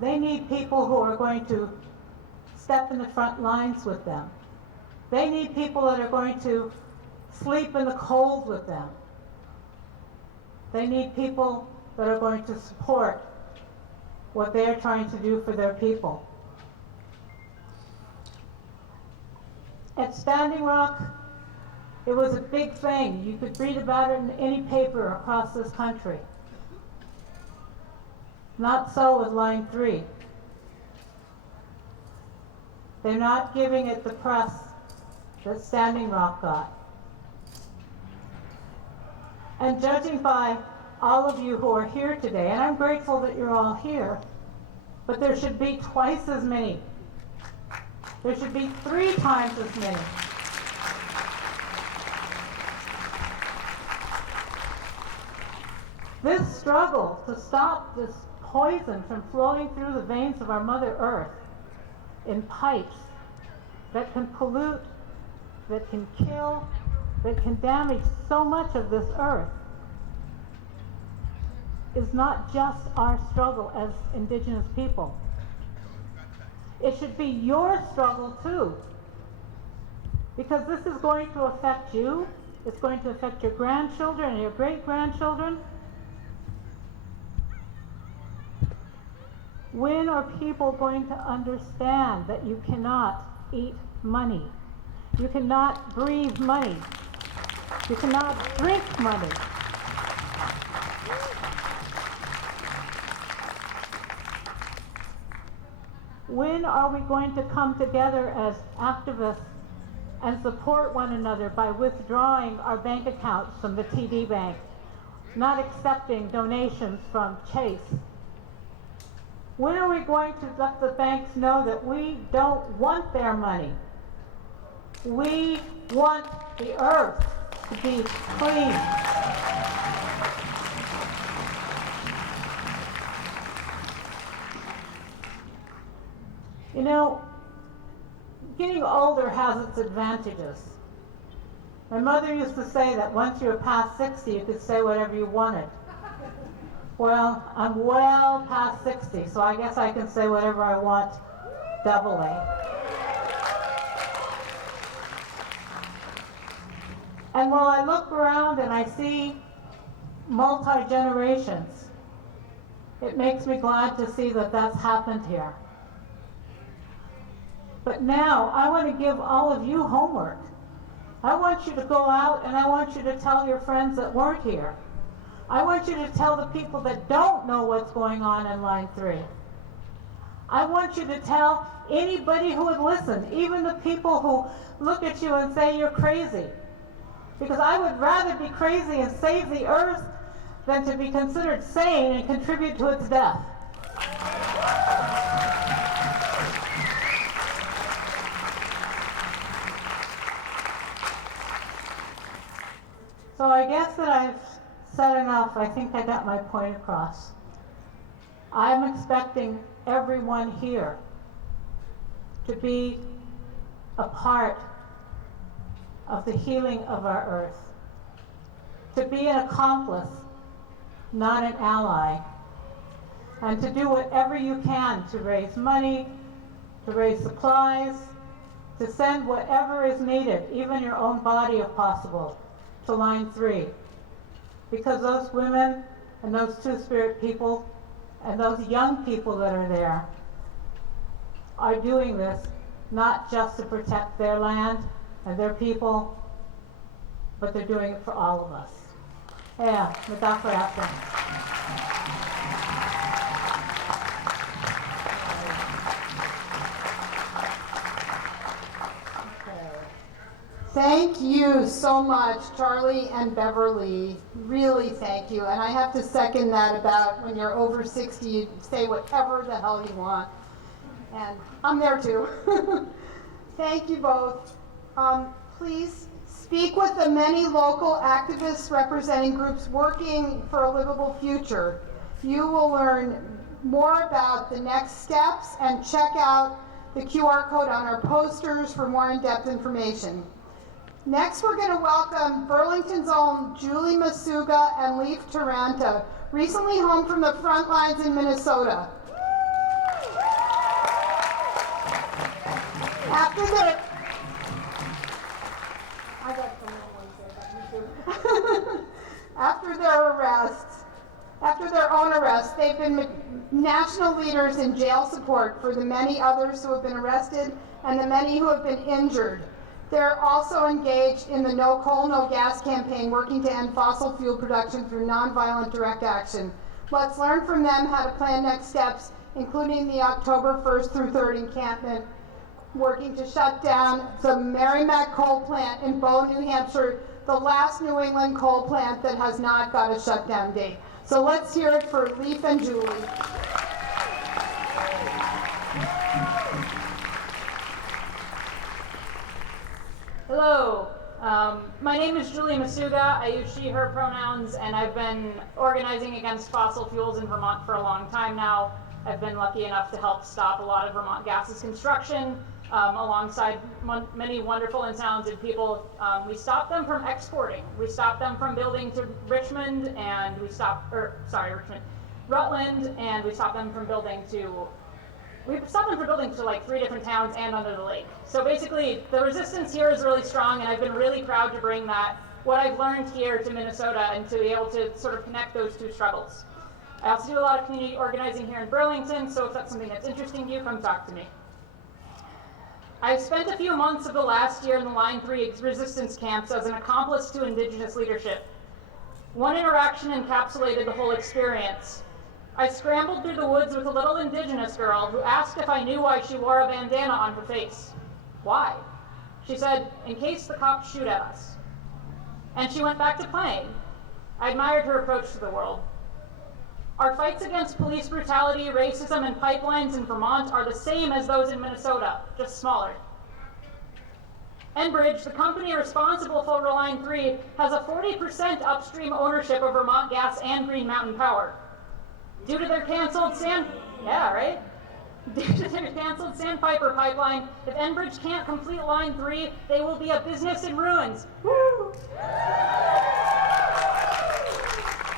They need people who are going to step in the front lines with them. They need people that are going to sleep in the cold with them. They need people that are going to support what they're trying to do for their people. At Standing Rock, it was a big thing. You could read about it in any paper across this country. Not so with Line 3. They're not giving it the press that Standing Rock got. And judging by all of you who are here today, and I'm grateful that you're all here, but there should be twice as many. There should be 3 times as many. This struggle to stop this poison from flowing through the veins of our Mother Earth in pipes that can pollute, that can kill, that can damage so much of this earth is not just our struggle as Indigenous people. It should be your struggle too, because this is going to affect you, it's going to affect your grandchildren and your great-grandchildren. When are people going to understand that you cannot eat money? You cannot breathe money. You cannot drink money. When are we going to come together as activists and support one another by withdrawing our bank accounts from the TD Bank, not accepting donations from Chase? When are we going to let the banks know that we don't want their money? We want the earth to be clean. You know, getting older has its advantages. My mother used to say that once you were past 60, you could say whatever you wanted. Well, I'm well past 60, so I guess I can say whatever I want, double A. And while I look around and I see multi-generations, it makes me glad to see that that's happened here. But now, I want to give all of you homework. I want you to go out and I want you to tell your friends that weren't here. I want you to tell the people that don't know what's going on in Line 3. I want you to tell anybody who would listen, even the people who look at you and say you're crazy. Because I would rather be crazy and save the earth than to be considered sane and contribute to its death. So I guess that I've said enough. I think I got my point across. I'm expecting everyone here to be a part of the healing of our earth, to be an accomplice, not an ally, and to do whatever you can to raise money, to raise supplies, to send whatever is needed, even your own body if possible, to Line 3. Because those women and those Two-Spirit people and those young people that are there are doing this not just to protect their land and their people, but they're doing it for all of us. Ja, met dat praten. Thank you so much, Charlie and Beverly. Really thank you. And I have to second that about when you're over 60, you say whatever the hell you want. And I'm there too. Thank you both. Please speak with the many local activists representing groups working for a livable future. You will learn more about the next steps and check out the QR code on our posters for more in-depth information. Next, we're going to welcome Burlington's own Julie Masuga and Leif Taranta, recently home from the front lines in Minnesota. After their own arrests, they've been national leaders in jail support for the many others who have been arrested and the many who have been injured. They're also engaged in the No Coal, No Gas campaign, working to end fossil fuel production through nonviolent direct action. Let's learn from them how to plan next steps, including the October 1st through 3rd encampment, working to shut down the Merrimack coal plant in Bow, New Hampshire, the last New England coal plant that has not got a shutdown date. So let's hear it for Leif and Julie. Hello, my name is Julie Masuga. I use she, her pronouns, and I've been organizing against fossil fuels in Vermont for a long time now. I've been lucky enough to help stop a lot of Vermont Gas's construction alongside many wonderful and talented people. We stopped them from exporting. We stopped them from building to Richmond, and Rutland, and we stopped them from building to like 3 different towns and under the lake. So basically, the resistance here is really strong, and I've been really proud to bring what I've learned here to Minnesota and to be able to sort of connect those two struggles. I also do a lot of community organizing here in Burlington, so if that's something that's interesting to you, come talk to me. I've spent a few months of the last year in the Line 3 resistance camps as an accomplice to Indigenous leadership. One interaction encapsulated the whole experience. I scrambled through the woods with a little Indigenous girl who asked if I knew why she wore a bandana on her face. Why? She said, in case the cops shoot at us. And she went back to playing. I admired her approach to the world. Our fights against police brutality, racism, and pipelines in Vermont are the same as those in Minnesota, just smaller. Enbridge, the company responsible for Line 3, has a 40% upstream ownership of Vermont Gas and Green Mountain Power. Due to their canceled Sandpiper pipeline, if Enbridge can't complete Line 3, they will be a business in ruins. Woo!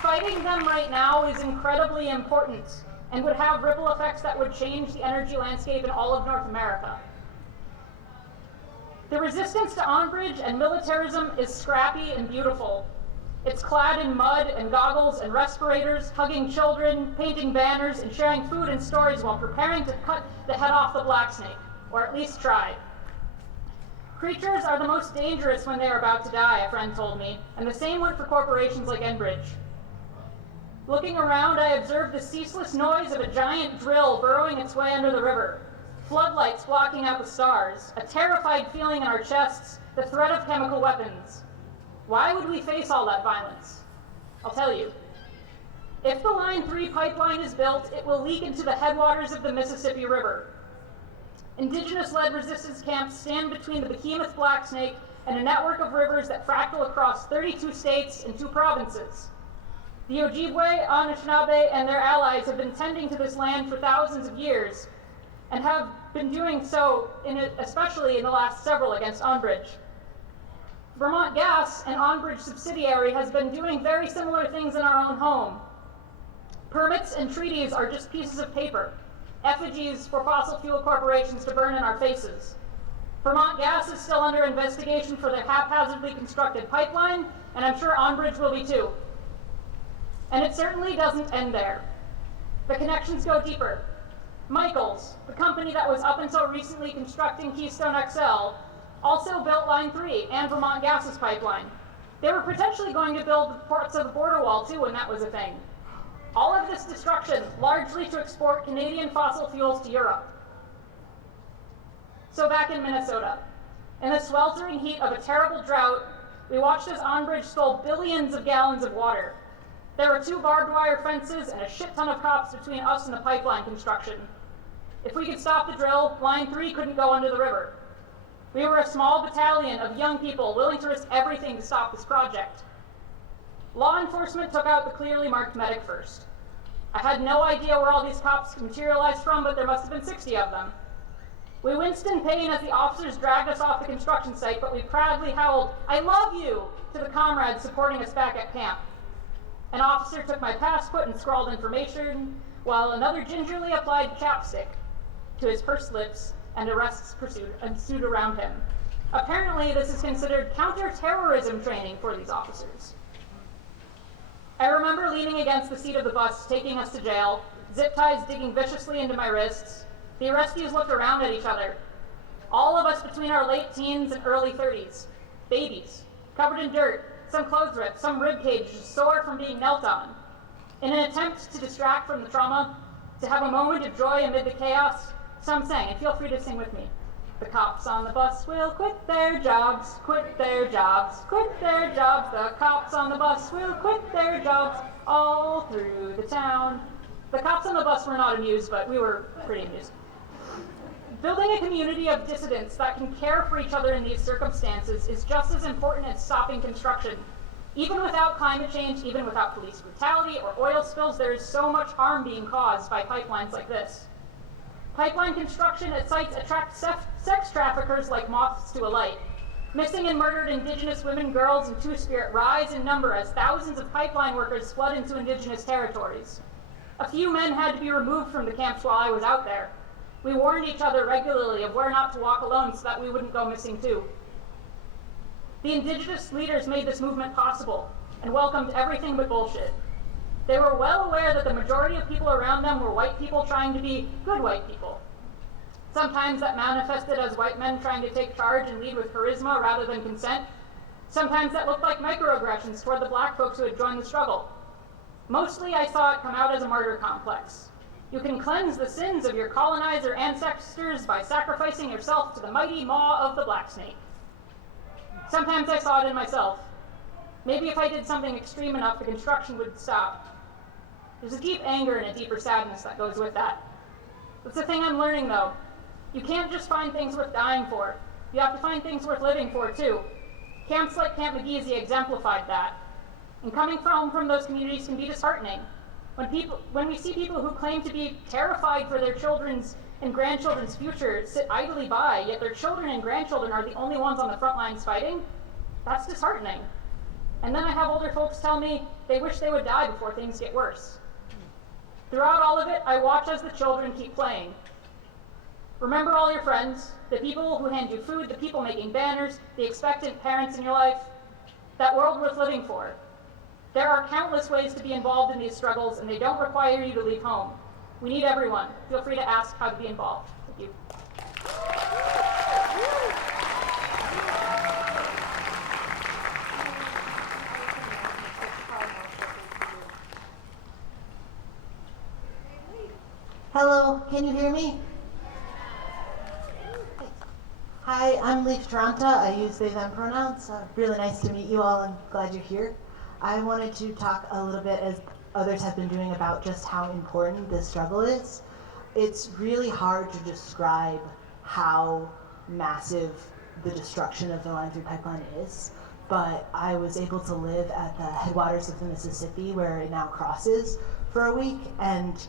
Fighting them right now is incredibly important and would have ripple effects that would change the energy landscape in all of North America. The resistance to Enbridge and militarism is scrappy and beautiful. It's clad in mud and goggles and respirators, hugging children, painting banners, and sharing food and stories while preparing to cut the head off the black snake, or at least try. Creatures are the most dangerous when they are about to die, a friend told me, and the same went for corporations like Enbridge. Looking around, I observed the ceaseless noise of a giant drill burrowing its way under the river, floodlights blocking out the stars, a terrified feeling in our chests, the threat of chemical weapons. Why would we face all that violence? I'll tell you. If the Line 3 pipeline is built, it will leak into the headwaters of the Mississippi River. Indigenous-led resistance camps stand between the behemoth Black Snake and a network of rivers that fractal across 32 states and 2 provinces. The Ojibwe, Anishinaabe, and their allies have been tending to this land for thousands of years and have been doing so, especially in the last several against Enbridge. Vermont Gas, an Enbridge subsidiary, has been doing very similar things in our own home. Permits and treaties are just pieces of paper, effigies for fossil fuel corporations to burn in our faces. Vermont Gas is still under investigation for their haphazardly constructed pipeline, and I'm sure Enbridge will be too. And it certainly doesn't end there. The connections go deeper. Michaels, the company that was up until recently constructing Keystone XL, also built Line 3 and Vermont Gas's pipeline. They were potentially going to build the parts of the border wall too when that was a thing. All of this destruction, largely to export Canadian fossil fuels to Europe. So back in Minnesota, in the sweltering heat of a terrible drought, we watched as Enbridge stole billions of gallons of water. There were 2 barbed wire fences and a shit ton of cops between us and the pipeline construction. If we could stop the drill, Line 3 couldn't go under the river. We were a small battalion of young people willing to risk everything to stop this project. Law enforcement took out the clearly marked medic first. I had no idea where all these cops materialized from, but there must have been 60 of them. We winced in pain as the officers dragged us off the construction site, but we proudly howled, "I love you," to the comrades supporting us back at camp. An officer took my passport and scrawled information, while another gingerly applied chapstick to his pursed lips, and arrests ensued around him. Apparently, this is considered counter-terrorism training for these officers. I remember leaning against the seat of the bus, taking us to jail, zip ties digging viciously into my wrists. The arrestees looked around at each other. All of us between our late teens and early 30s. Babies, covered in dirt, some clothes ripped, some ribcage sore from being knelt on. In an attempt to distract from the trauma, to have a moment of joy amid the chaos, some sang, and feel free to sing with me. The cops on the bus will quit their jobs, quit their jobs, quit their jobs. The cops on the bus will quit their jobs all through the town. The cops on the bus were not amused, but we were pretty amused. Building a community of dissidents that can care for each other in these circumstances is just as important as stopping construction. Even without climate change, even without police brutality or oil spills, there is so much harm being caused by pipelines like this. Pipeline construction at sites attracts sex traffickers like moths to a light. Missing and murdered Indigenous women, girls, and Two-Spirit rise in number as thousands of pipeline workers flood into Indigenous territories. A few men had to be removed from the camps while I was out there. We warned each other regularly of where not to walk alone so that we wouldn't go missing too. The Indigenous leaders made this movement possible and welcomed everything but bullshit. They were well aware that the majority of people around them were white people trying to be good white people. Sometimes that manifested as white men trying to take charge and lead with charisma rather than consent. Sometimes that looked like microaggressions toward the black folks who had joined the struggle. Mostly I saw it come out as a martyr complex. You can cleanse the sins of your colonizer ancestors by sacrificing yourself to the mighty maw of the black snake. Sometimes I saw it in myself. Maybe if I did something extreme enough, the construction would stop. There's a deep anger and a deeper sadness that goes with that. That's the thing I'm learning though. You can't just find things worth dying for. You have to find things worth living for too. Camps like Camp McGeezy exemplified that. And coming from those communities can be disheartening. When we see people who claim to be terrified for their children's and grandchildren's future sit idly by, yet their children and grandchildren are the only ones on the front lines fighting, that's disheartening. And then I have older folks tell me they wish they would die before things get worse. Throughout all of it, I watch as the children keep playing. Remember all your friends, the people who hand you food, the people making banners, the expectant parents in your life, that world worth living for. There are countless ways to be involved in these struggles, and they don't require you to leave home. We need everyone. Feel free to ask how to be involved. Thank you. Hello, can you hear me? Hi, I'm Leaf Toronto. I use they, them pronouns. Really nice to meet you all. I'm glad you're here. I wanted to talk a little bit, as others have been doing, about just how important this struggle is. It's really hard to describe how massive the destruction of the Line 3 pipeline is, but I was able to live at the headwaters of the Mississippi, where it now crosses, for a week, and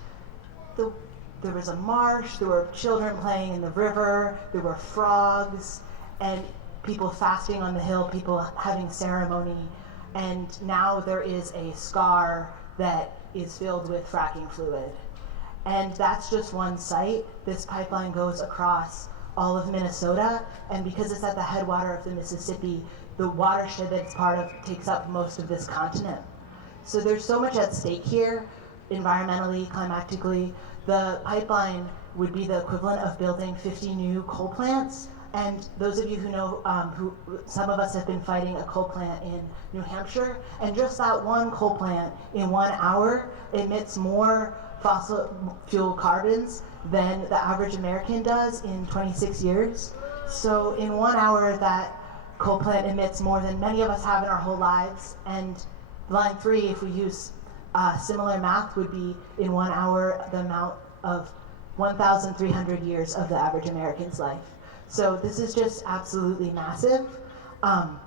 there was a marsh, there were children playing in the river, there were frogs, and people fasting on the hill, people having ceremony. And now there is a scar that is filled with fracking fluid. And that's just one site. This pipeline goes across all of Minnesota, and because it's at the headwater of the Mississippi, the watershed that it's part of takes up most of this continent. So there's so much at stake here, environmentally, climatically. The pipeline would be the equivalent of building 50 new coal plants. And those of you who know, some of us have been fighting a coal plant in New Hampshire, and just that one coal plant in 1 hour emits more fossil fuel carbons than the average American does in 26 years. So in 1 hour, that coal plant emits more than many of us have in our whole lives. And line 3, if we use similar math, would be in 1 hour the amount of 1,300 years of the average American's life. So this is just absolutely massive. And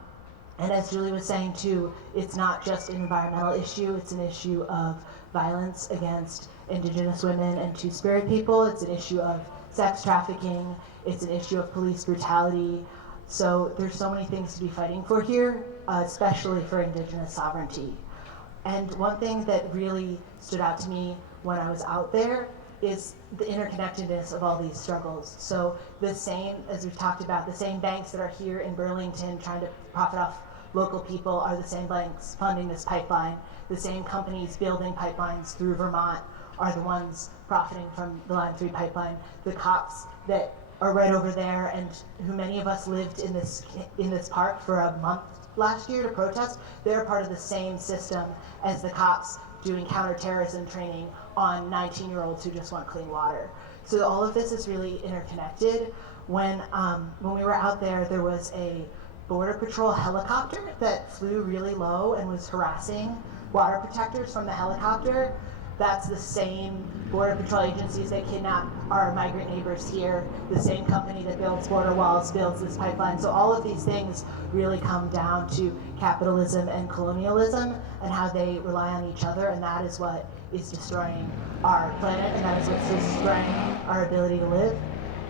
as Julie was saying too, it's not just an environmental issue, it's an issue of violence against Indigenous women and Two-Spirit people. It's an issue of sex trafficking. It's an issue of police brutality. So there's so many things to be fighting for here, especially for Indigenous sovereignty. And one thing that really stood out to me when I was out there is the interconnectedness of all these struggles. So the same, as we've talked about, the same banks that are here in Burlington trying to profit off local people are the same banks funding this pipeline. The same companies building pipelines through Vermont are the ones profiting from the Line 3 pipeline. The cops that are right over there, and who many of us lived in this park for a month last year to protest, they're part of the same system as the cops doing counterterrorism training on 19-year-olds who just want clean water. So all of this is really interconnected. When we were out there, there was a Border Patrol helicopter that flew really low and was harassing water protectors from the helicopter. That's the same Border Patrol agencies that kidnap our migrant neighbors here. The same company that builds border walls builds this pipeline. So all of these things really come down to capitalism and colonialism and how they rely on each other, and that is what is destroying our planet, and that is what's destroying our ability to live.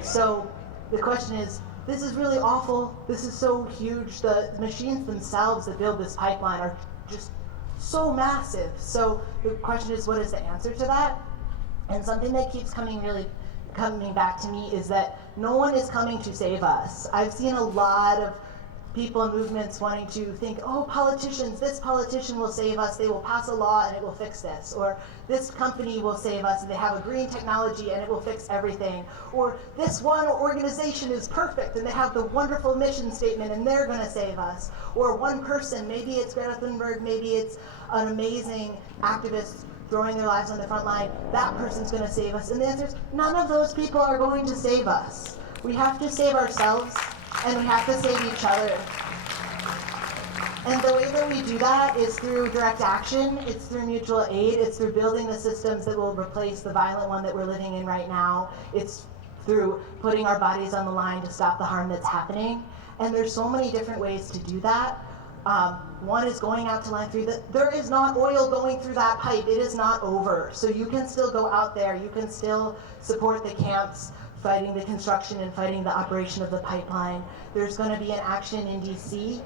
So the question is, this is really awful. This is so huge. The machines themselves that build this pipeline are just so massive. So the question is, what is the answer to that? And something that keeps coming back to me is that no one is coming to save us. I've seen a lot of people and movements wanting to think, oh, politicians, this politician will save us, they will pass a law and it will fix this. Or this company will save us and they have a green technology and it will fix everything. Or this one organization is perfect and they have the wonderful mission statement and they're gonna save us. Or one person, maybe it's Greta Thunberg, maybe it's an amazing activist throwing their lives on the front line, that person's gonna save us. And the answer is, none of those people are going to save us. We have to save ourselves, and we have to save each other. And the way that we do that is through direct action, it's through mutual aid, it's through building the systems that will replace the violent one that we're living in right now. It's through putting our bodies on the line to stop the harm that's happening. And there's so many different ways to do that. One is going out to Line 3. There is not oil going through that pipe. It is not over. So you can still go out there. You can still support the camps fighting the construction and fighting the operation of the pipeline. There's going to be an action in DC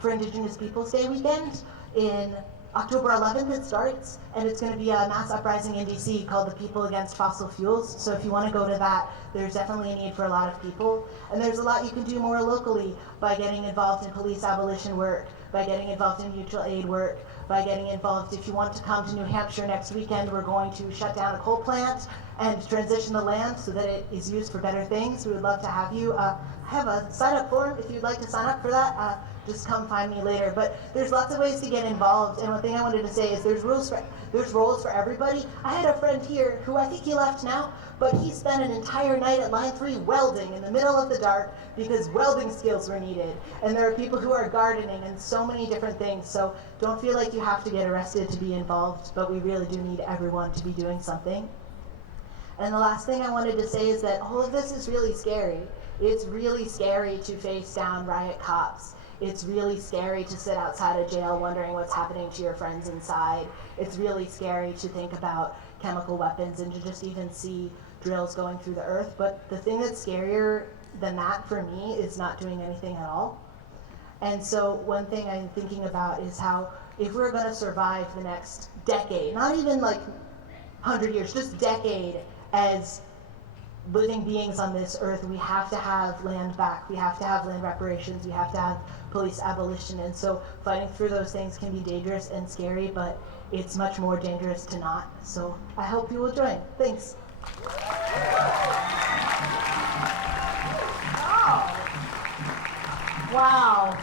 for Indigenous Peoples Day weekend in October 11th it starts, and it's going to be a mass uprising in DC called the People Against Fossil Fuels. So if you want to go to that, there's definitely a need for a lot of people. And there's a lot you can do more locally by getting involved in police abolition work, by getting involved in mutual aid work, by getting involved. If you want to come to New Hampshire next weekend, we're going to shut down a coal plant and transition the land so that it is used for better things. We would love to have you. I have a sign-up form if you'd like to sign up for that. Just come find me later. But there's lots of ways to get involved. And one thing I wanted to say is there's roles for everybody. I had a friend here who I think he left now, but he spent an entire night at Line 3 welding in the middle of the dark because welding skills were needed. And there are people who are gardening and so many different things. So don't feel like you have to get arrested to be involved, but we really do need everyone to be doing something. And the last thing I wanted to say is that all of this is really scary. It's really scary to face down riot cops. It's really scary to sit outside a jail wondering what's happening to your friends inside. It's really scary to think about chemical weapons and to just even see drills going through the earth. But the thing that's scarier than that for me is not doing anything at all. And so one thing I'm thinking about is how if we're going to survive the next decade, not even like 100 years, just decade, as living beings on this earth, we have to have land back, we have to have land reparations, we have to have police abolition. And so fighting through those things can be dangerous and scary, but it's much more dangerous to not. So I hope you will join. Thanks. Wow.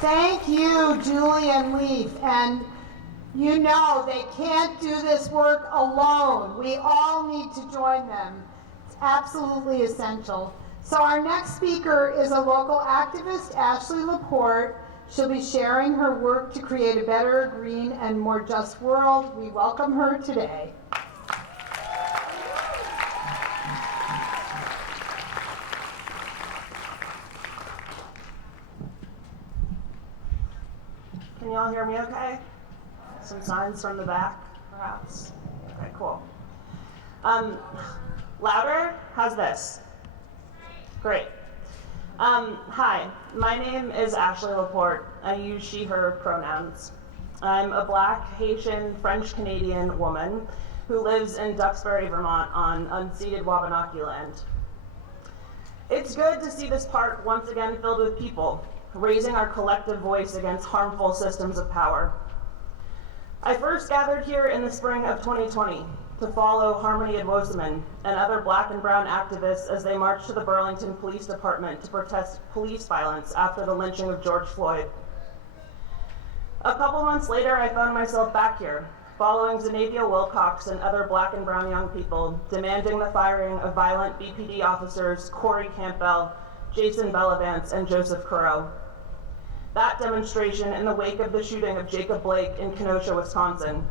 Thank you, Julie and Leaf. And you know they can't do this work alone. We all need to join them. It's absolutely essential. So our next speaker is a local activist, Ashley Laporte. She'll be sharing her work to create a better, green, and more just world. We welcome her today. Can you all hear me okay? Some signs from the back, perhaps? Okay, cool. Louder? How's this? Great. Hi, my name is Ashley Laporte. I use she, her pronouns. I'm a Black, Haitian, French-Canadian woman who lives in Duxbury, Vermont on unceded Wabanaki land. It's good to see this park once again filled with people, raising our collective voice against harmful systems of power. I first gathered here in the spring of 2020 to follow Harmony Adwoseman and other Black and brown activists as they marched to the Burlington Police Department to protest police violence after the lynching of George Floyd. A couple months later, I found myself back here, following Zenavia Wilcox and other Black and brown young people demanding the firing of violent BPD officers Corey Campbell, Jason Bellavance, and Joseph Carreau. That demonstration in the wake of the shooting of Jacob Blake in Kenosha, Wisconsin.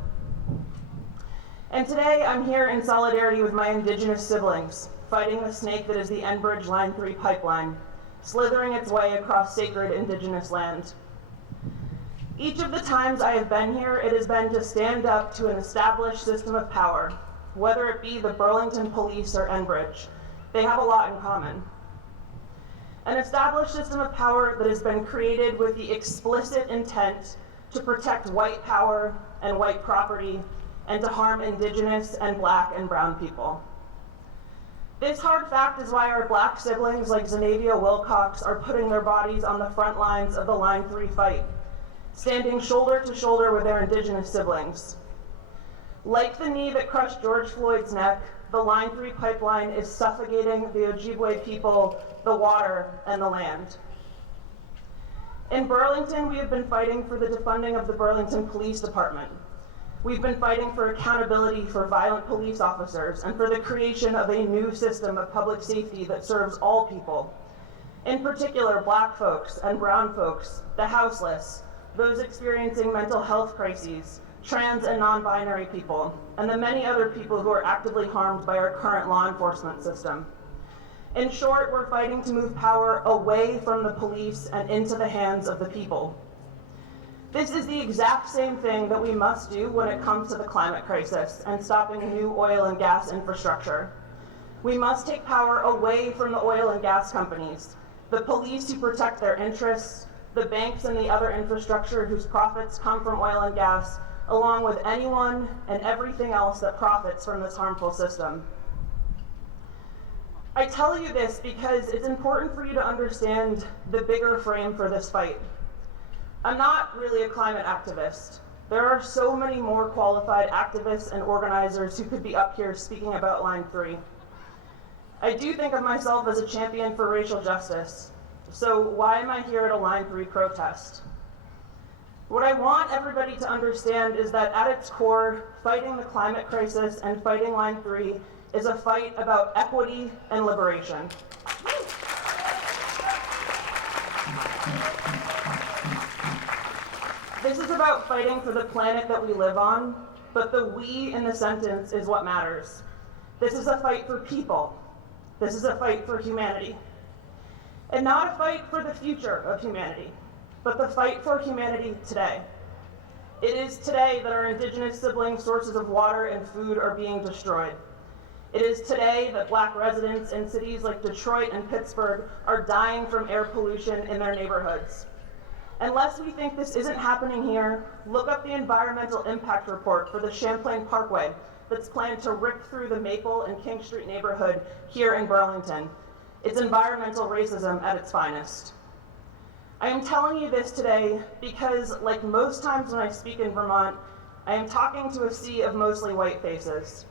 And today I'm here in solidarity with my Indigenous siblings, fighting the snake that is the Enbridge Line 3 pipeline, slithering its way across sacred Indigenous land. Each of the times I have been here, it has been to stand up to an established system of power, whether it be the Burlington Police or Enbridge. They have a lot in common. An established system of power that has been created with the explicit intent to protect white power and white property and to harm Indigenous and Black and brown people. This hard fact is why our Black siblings like Zenavia Wilcox are putting their bodies on the front lines of the Line 3 fight, standing shoulder to shoulder with their Indigenous siblings. Like the knee that crushed George Floyd's neck, the Line 3 pipeline is suffocating the Ojibwe people, the water, and the land. In Burlington, we have been fighting for the defunding of the Burlington Police Department. We've been fighting for accountability for violent police officers and for the creation of a new system of public safety that serves all people, in particular Black folks and brown folks, the houseless, those experiencing mental health crises, trans and non-binary people, and the many other people who are actively harmed by our current law enforcement system. In short, we're fighting to move power away from the police and into the hands of the people. This is the exact same thing that we must do when it comes to the climate crisis and stopping new oil and gas infrastructure. We must take power away from the oil and gas companies, the police who protect their interests, the banks and the other infrastructure whose profits come from oil and gas, along with anyone and everything else that profits from this harmful system. I tell you this because it's important for you to understand the bigger frame for this fight. I'm not really a climate activist. There are so many more qualified activists and organizers who could be up here speaking about Line 3. I do think of myself as a champion for racial justice. So why am I here at a Line 3 protest? What I want everybody to understand is that at its core, fighting the climate crisis and fighting Line 3 is a fight about equity and liberation. This is about fighting for the planet that we live on, but the we in the sentence is what matters. This is a fight for people. This is a fight for humanity. And not a fight for the future of humanity, but the fight for humanity today. It is today that our Indigenous siblings' sources of water and food are being destroyed. It is today that Black residents in cities like Detroit and Pittsburgh are dying from air pollution in their neighborhoods. Unless we think this isn't happening here, look up the environmental impact report for the Champlain Parkway that's planned to rip through the Maple and King Street neighborhood here in Burlington. It's environmental racism at its finest. I am telling you this today because, like most times when I speak in Vermont, I am talking to a sea of mostly white faces.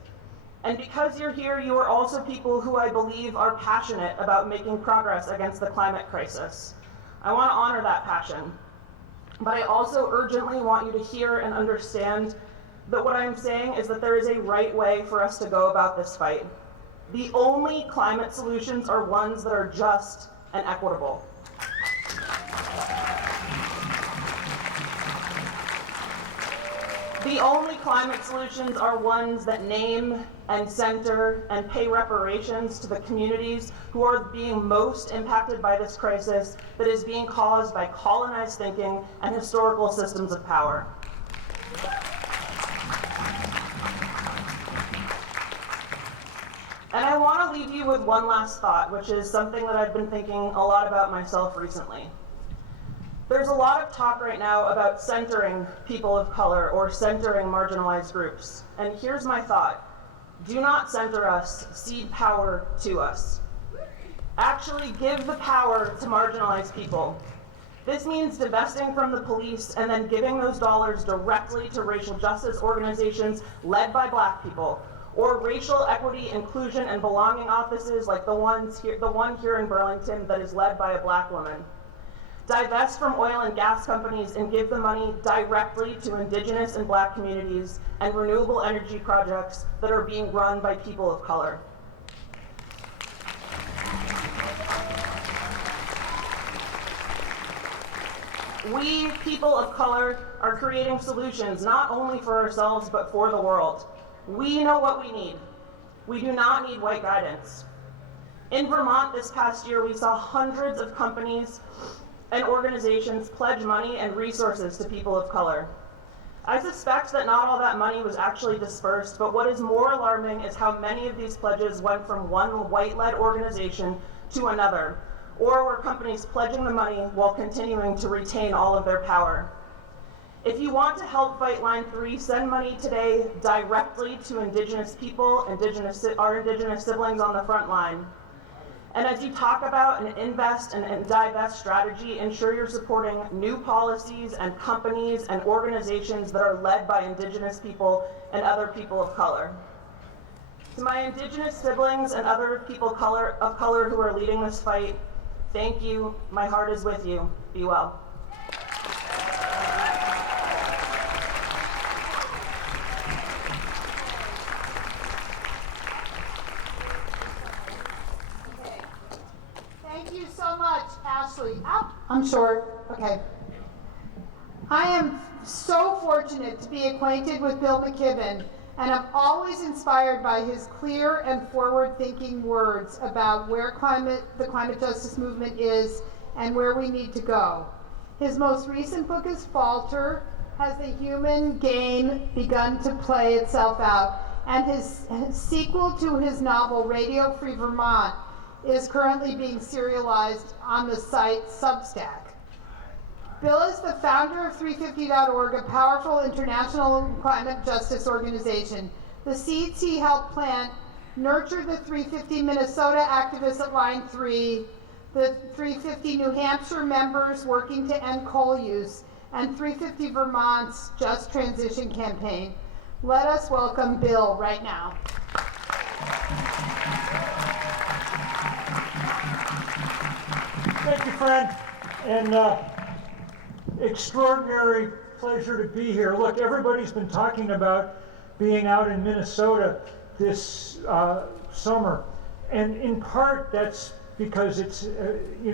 And because you're here, you are also people who I believe are passionate about making progress against the climate crisis. I want to honor that passion. But I also urgently want you to hear and understand that what I'm saying is that there is a right way for us to go about this fight. The only climate solutions are ones that are just and equitable. The only climate solutions are ones that name and center and pay reparations to the communities who are being most impacted by this crisis that is being caused by colonized thinking and historical systems of power. And I want to leave you with one last thought, which is something that I've been thinking a lot about myself recently. There's a lot of talk right now about centering people of color or centering marginalized groups. And here's my thought. Do not center us, cede power to us. Actually give the power to marginalized people. This means divesting from the police and then giving those dollars directly to racial justice organizations led by Black people, or racial equity, inclusion, and belonging offices like the one here in Burlington that is led by a Black woman. Divest from oil and gas companies and give the money directly to Indigenous and Black communities and renewable energy projects that are being run by people of color. We, people of color, are creating solutions not only for ourselves but for the world. We know what we need. We do not need white guidance. In Vermont this past year, we saw hundreds of companies and organizations pledge money and resources to people of color. I suspect that not all that money was actually dispersed, but what is more alarming is how many of these pledges went from one white-led organization to another, or were companies pledging the money while continuing to retain all of their power. If you want to help fight Line 3, send money today directly to Indigenous people, our Indigenous siblings on the front line. And as you talk about an invest and divest strategy, ensure you're supporting new policies and companies and organizations that are led by Indigenous people and other people of color. To my Indigenous siblings and other people of color who are leading this fight, thank you. My heart is with you. Be well. I'm short. Okay. I am so fortunate to be acquainted with Bill McKibben, and I'm always inspired by his clear and forward-thinking words about where the climate justice movement is and where we need to go. His most recent book is Falter, Has the Human Game Begun to Play Itself Out? And his sequel to his novel, Radio Free Vermont, is currently being serialized on the site Substack. Bill is the founder of 350.org, a powerful international climate justice organization. The seeds he helped plant nurtured the 350 Minnesota activists at Line 3, the 350 New Hampshire members working to end coal use, and 350 Vermont's Just Transition campaign. Let us welcome Bill right now. Thank you, friend, and extraordinary pleasure to be here. Look, everybody's been talking about being out in Minnesota this summer, and in part that's because it's,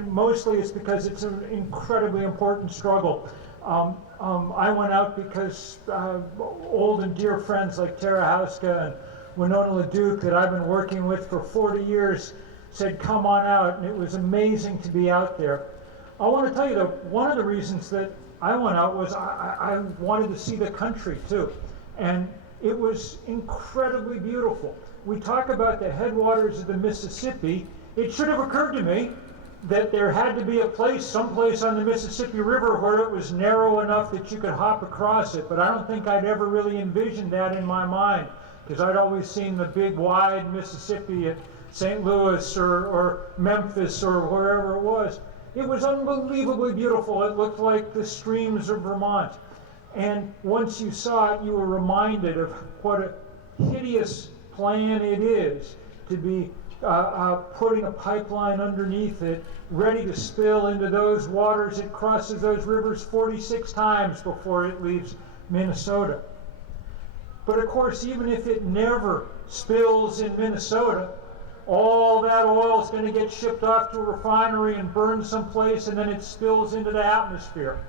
mostly it's because it's an incredibly important struggle. I went out because old and dear friends like Tara Hauska and Winona LaDuke that I've been working with for 40 years said, come on out, and it was amazing to be out there. I want to tell you that one of the reasons that I went out was I wanted to see the country too, and it was incredibly beautiful. We talk about the headwaters of the Mississippi. It should have occurred to me that there had to be a place, someplace on the Mississippi River where it was narrow enough that you could hop across it, but I don't think I'd ever really envisioned that in my mind. because I'd always seen the big wide Mississippi at St. Louis or Memphis or wherever it was. It was unbelievably beautiful. It looked like the streams of Vermont. And once you saw it, you were reminded of what a hideous plan it is to be putting a pipeline underneath it, ready to spill into those waters. It crosses those rivers 46 times before it leaves Minnesota. But of course, even if it never spills in Minnesota, all that oil is going to get shipped off to a refinery and burned someplace, and then it spills into the atmosphere.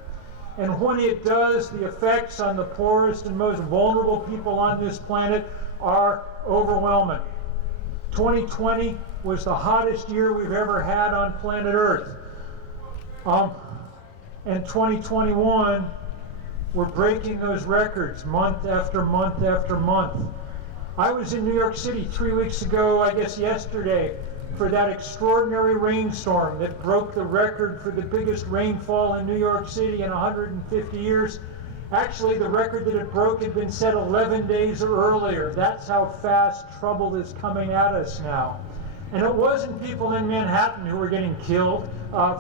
And when it does, the effects on the poorest and most vulnerable people on this planet are overwhelming. 2020 was the hottest year we've ever had on planet Earth. And 2021, we're breaking those records month after month after month. I was in New York City 3 weeks ago, I guess yesterday, for that extraordinary rainstorm that broke the record for the biggest rainfall in New York City in 150 years. Actually, the record that it broke had been set 11 days earlier. That's how fast trouble is coming at us now. And it wasn't people in Manhattan who were getting killed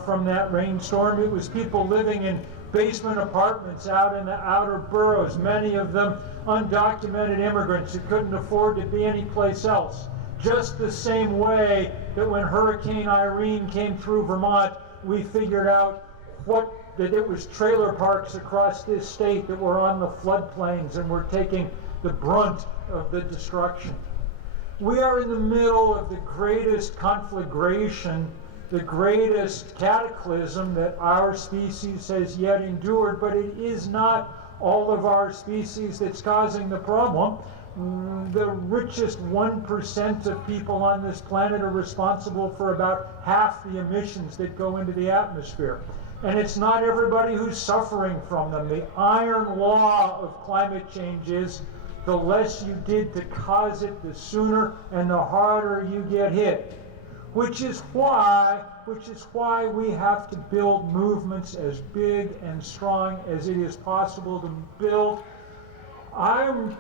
from that rainstorm. It was people living in basement apartments out in the outer boroughs, many of them undocumented immigrants who couldn't afford to be anyplace else. Just the same way that when Hurricane Irene came through Vermont, we figured out that it was trailer parks across this state that were on the floodplains and were taking the brunt of the destruction. We are in the middle of the greatest conflagration, the greatest cataclysm that our species has yet endured, but it is not all of our species that's causing the problem. The richest 1% of people on this planet are responsible for about half the emissions that go into the atmosphere. And it's not everybody who's suffering from them. The iron law of climate change is the less you did to cause it, the sooner and the harder you get hit. Which is why we have to build movements as big and strong as it is possible to build. I'm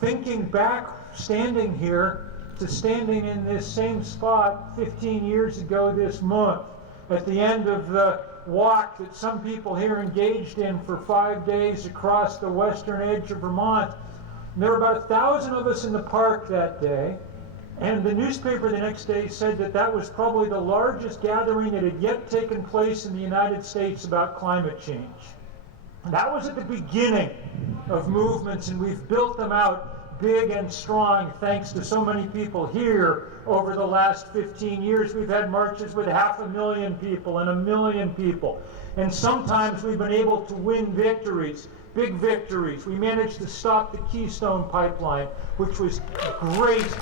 thinking back, standing here, to standing in this same spot 15 years ago this month, at the end of the walk that some people here engaged in for 5 days across the western edge of Vermont. And there were about 1,000 of us in the park that day, and the newspaper the next day said that that was probably the largest gathering that had yet taken place in the United States about climate change. That was at the beginning of movements, and we've built them out big and strong thanks to so many people here over the last 15 years. We've had marches with 500,000 people and 1 million people. And sometimes we've been able to win victories, big victories. We managed to stop the Keystone Pipeline, which was great.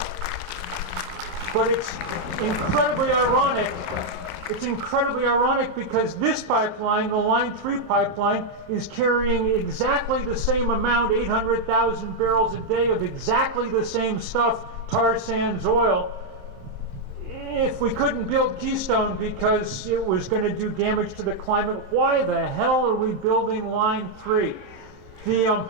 But it's incredibly ironic. It's incredibly ironic because this pipeline, the Line 3 pipeline, is carrying exactly the same amount, 800,000 barrels a day of exactly the same stuff, tar sands oil. If we couldn't build Keystone because it was going to do damage to the climate, why the hell are we building Line 3? The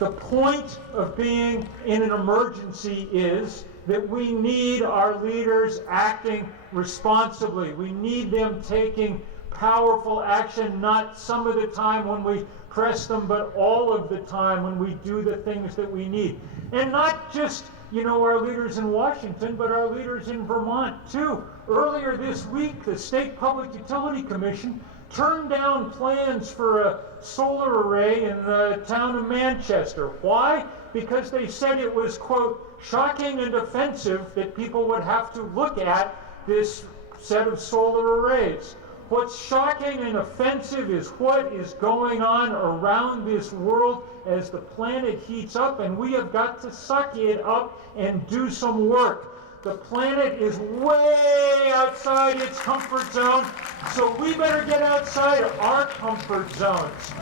point of being in an emergency is that we need our leaders acting responsibly. We need them taking powerful action, not some of the time when we press them, but all of the time when we do the things that we need. And not just, our leaders in Washington, but our leaders in Vermont too. Earlier this week, the State Public Utility Commission turned down plans for a solar array in the town of Manchester. Why? Because they said it was, quote, shocking and offensive that people would have to look at this set of solar arrays. What's shocking and offensive is what is going on around this world as the planet heats up, and we have got to suck it up and do some work. The planet is way outside its comfort zone, so we better get outside our comfort zones.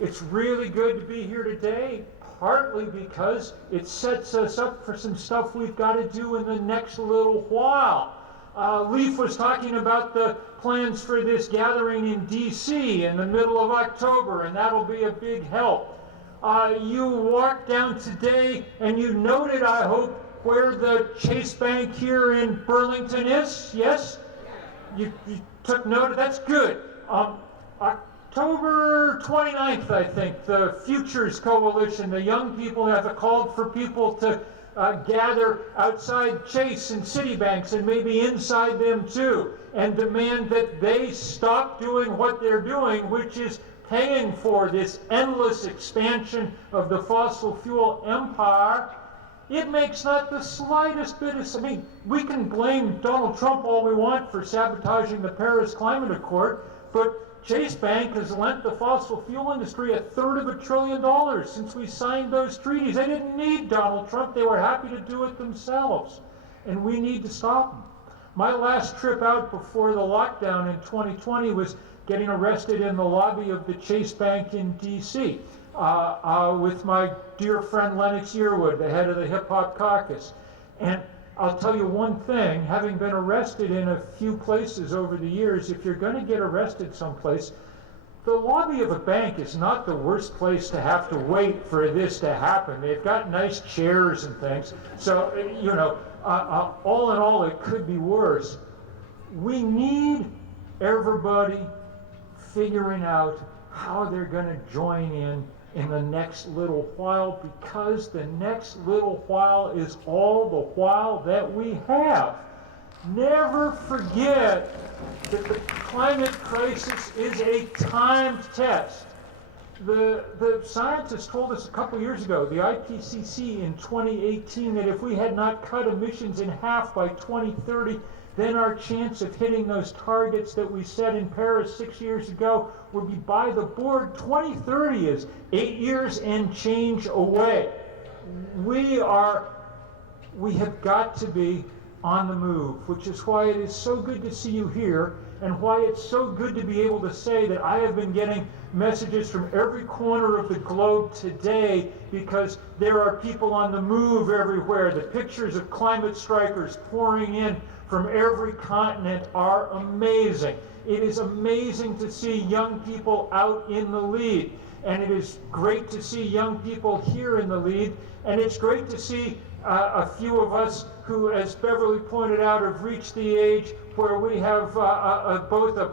It's really good to be here today, partly because it sets us up for some stuff we've got to do in the next little while. Leif was talking about the plans for this gathering in D.C. in the middle of October, and that'll be a big help. You walked down today and you noted, I hope, where the Chase Bank here in Burlington is, yes? You took note of that's good. October 29th, I think, the Futures Coalition, the young people have called for people to gather outside Chase and Citibanks and maybe inside them too, and demand that they stop doing what they're doing, which is paying for this endless expansion of the fossil fuel empire. It makes not the slightest bit of, I mean, we can blame Donald Trump all we want for sabotaging the Paris Climate Accord, but Chase Bank has lent the fossil fuel industry $1/3 trillion since we signed those treaties. They didn't need Donald Trump. They were happy to do it themselves. And we need to stop them. My last trip out before the lockdown in 2020 was getting arrested in the lobby of the Chase Bank in D.C. With my dear friend Lennox Yearwood, the head of the Hip Hop Caucus. And I'll tell you one thing, having been arrested in a few places over the years, if you're going to get arrested someplace, the lobby of a bank is not the worst place to have to wait for this to happen. They've got nice chairs and things. So, you know, all in all, it could be worse. We need everybody figuring out how they're going to join in the next little while, because the next little while is all the while that we have. Never forget that the climate crisis is a timed test. The scientists told us a couple years ago, the IPCC in 2018, that if we had not cut emissions in half by 2030, then our chance of hitting those targets that we set in Paris 6 years ago would be by the board. 2030 is 8 years and change away. We have got to be on the move, which is why it is so good to see you here, and why it's so good to be able to say that I have been getting messages from every corner of the globe today, because there are people on the move everywhere. The pictures of climate strikers pouring in from every continent are amazing. It is amazing to see young people out in the lead, and it is great to see young people here in the lead, and it's great to see a few of us who, as Beverly pointed out, have reached the age where we have both an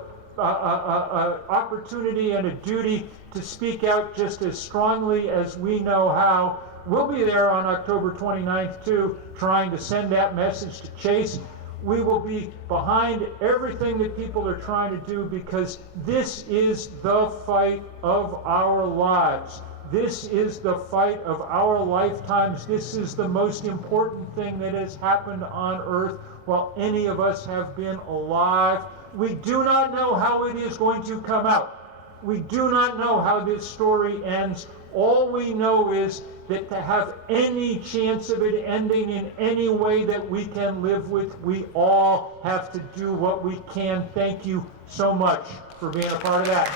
opportunity and a duty to speak out just as strongly as we know how. We'll be there on October 29th too, trying to send that message to Chase. We will be behind everything that people are trying to do, because this is the fight of our lives. This is the fight of our lifetimes. This is the most important thing that has happened on Earth while any of us have been alive. We do not know how it is going to come out. We do not know how this story ends. All we know is that to have any chance of it ending in any way that we can live with, we all have to do what we can. Thank you so much for being a part of that.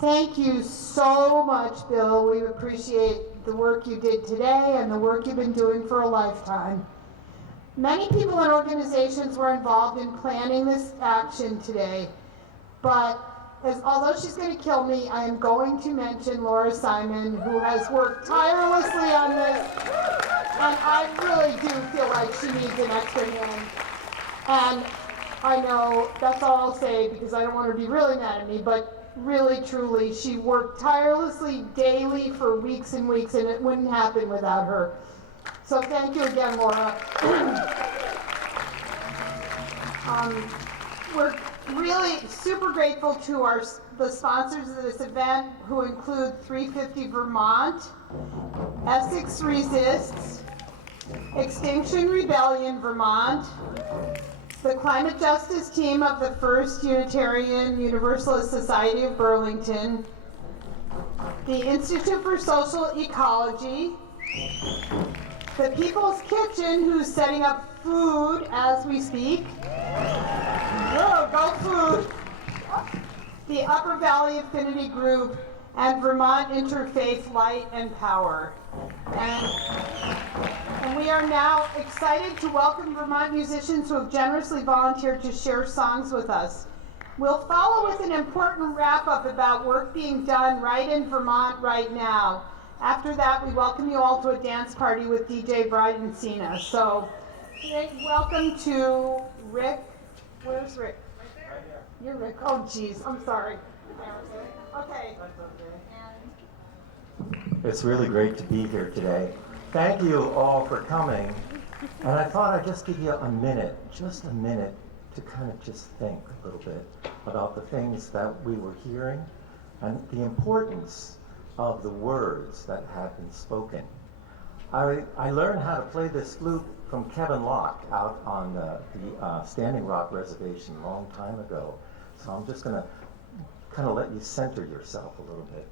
Thank you so much, Bill. We appreciate the work you did today and the work you've been doing for a lifetime. Many people and organizations were involved in planning this action today, but although she's going to kill me, I am going to mention Laura Simon, who has worked tirelessly on this, and I really do feel like she needs an extra hand. And I know that's all I'll say, because I don't want her to be really mad at me, but really, truly, she worked tirelessly daily for weeks and weeks, and it wouldn't happen without her. So thank you again, Laura. We're really super grateful to the sponsors of this event, who include 350 Vermont, Essex Resists, Extinction Rebellion Vermont, the Climate Justice Team of the First Unitarian Universalist Society of Burlington, the Institute for Social Ecology, the People's Kitchen, who's setting up food as we speak. Whoa, go food! The Upper Valley Affinity Group, and Vermont Interfaith Light and Power. And we We are now excited to welcome Vermont musicians who have generously volunteered to share songs with us. We'll follow with an important wrap-up about work being done right in Vermont right now. After that, we welcome you all to a dance party with DJ Bryden Cena. So, welcome to Rick. Where's Rick? Right there. You're Rick. Oh, geez. I'm sorry. Okay. It's really great to be here today. Thank you all for coming. And I thought I'd just give you a minute, just a minute, to kind of just think a little bit about the things that we were hearing and the importance of the words that have been spoken. I learned how to play this flute from Kevin Locke out on the Standing Rock Reservation a long time ago. So I'm just going to kind of let you center yourself a little bit.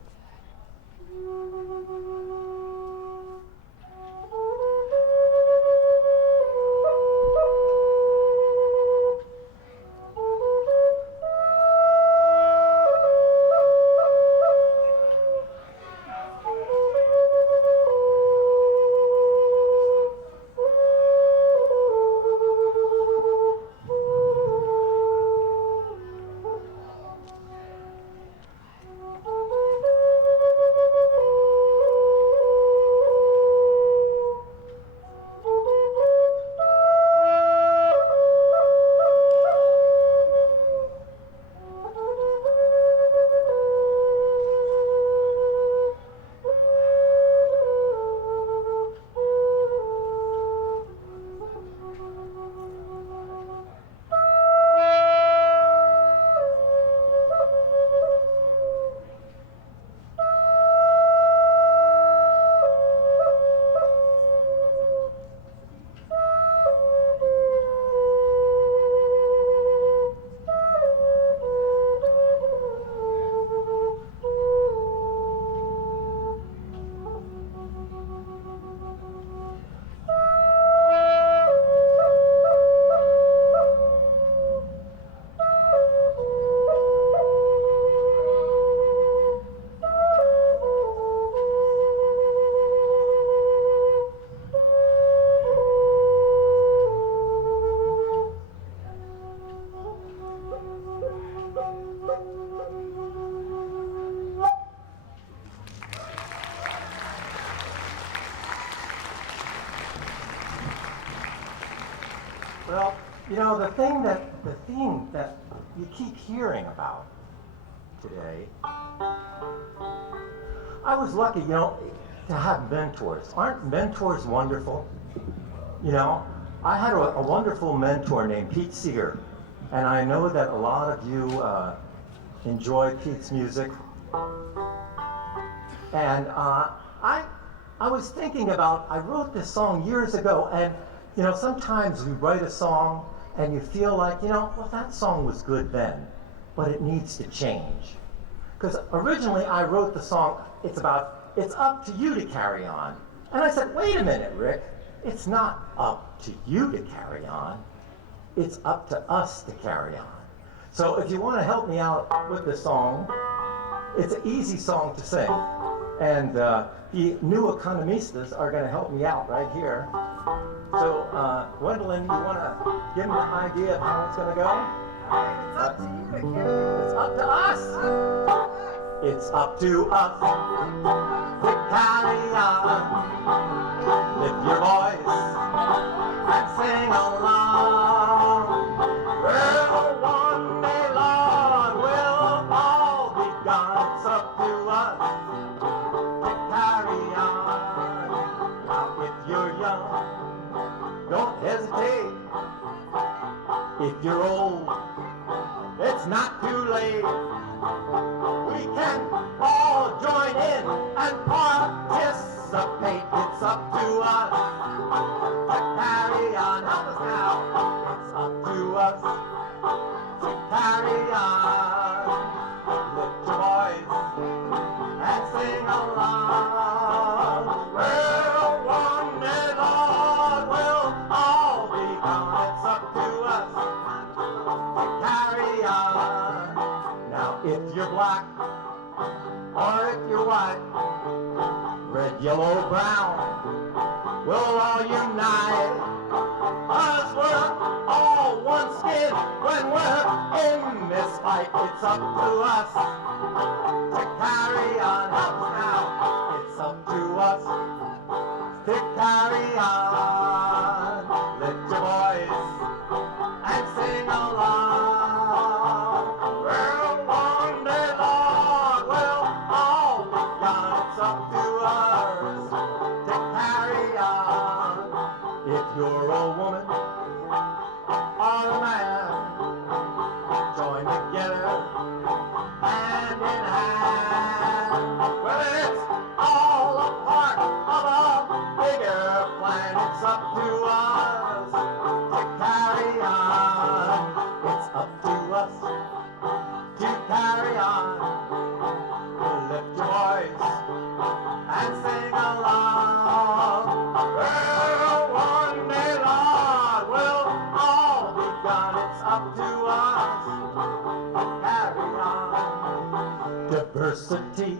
Well, you know, the theme that you keep hearing about today, I was lucky, you know, to have mentors. Aren't mentors wonderful? You know, I had a wonderful mentor named Pete Seeger, and I know that a lot of you enjoy Pete's music. And I was thinking about, I wrote this song years ago, and you know, sometimes we write a song and you feel like, you know, well, that song was good then, but it needs to change. Because originally I wrote the song, it's up to you to carry on. And I said, wait a minute, Rick, it's not up to you to carry on, it's up to us to carry on. So if you want to help me out with the song, it's an easy song to sing. And the new economistas are going to help me out right here. So, Gwendolyn, you want to give me an idea of how it's going to go? It's up to you again. It's up to us. It's up to us to carry on. Lift your voice and sing along. Well, one day, Lord, we'll all be gone. It's up to us to carry on. Now, if you're young, don't hesitate. If you're old, it's not too late. We can all join in and participate. It's up to us to carry on. Help us now. It's up to us to carry on. Lift your voice and sing along. Well, one day, Lord, we'll all be gone. It's up to us to carry on. Now, if you're black or if you're white, red, yellow, brown, we'll all unite. 'Cause we're all one skin when we're in this fight. It's up to us to carry on. Help us now. It's up to us to carry on. Lift your voice and sing along. Well, one day, Lord, we'll all be gone. It's up to us to carry on. If you're a woman or a man, join together hand in hand. Well, it's all a part of a bigger plan. It's up to us to carry on. It's up to us to carry on. Lift your voice and sing along. Well, one day, Lord, we'll all be gone. It's up to us to carry on. Diversity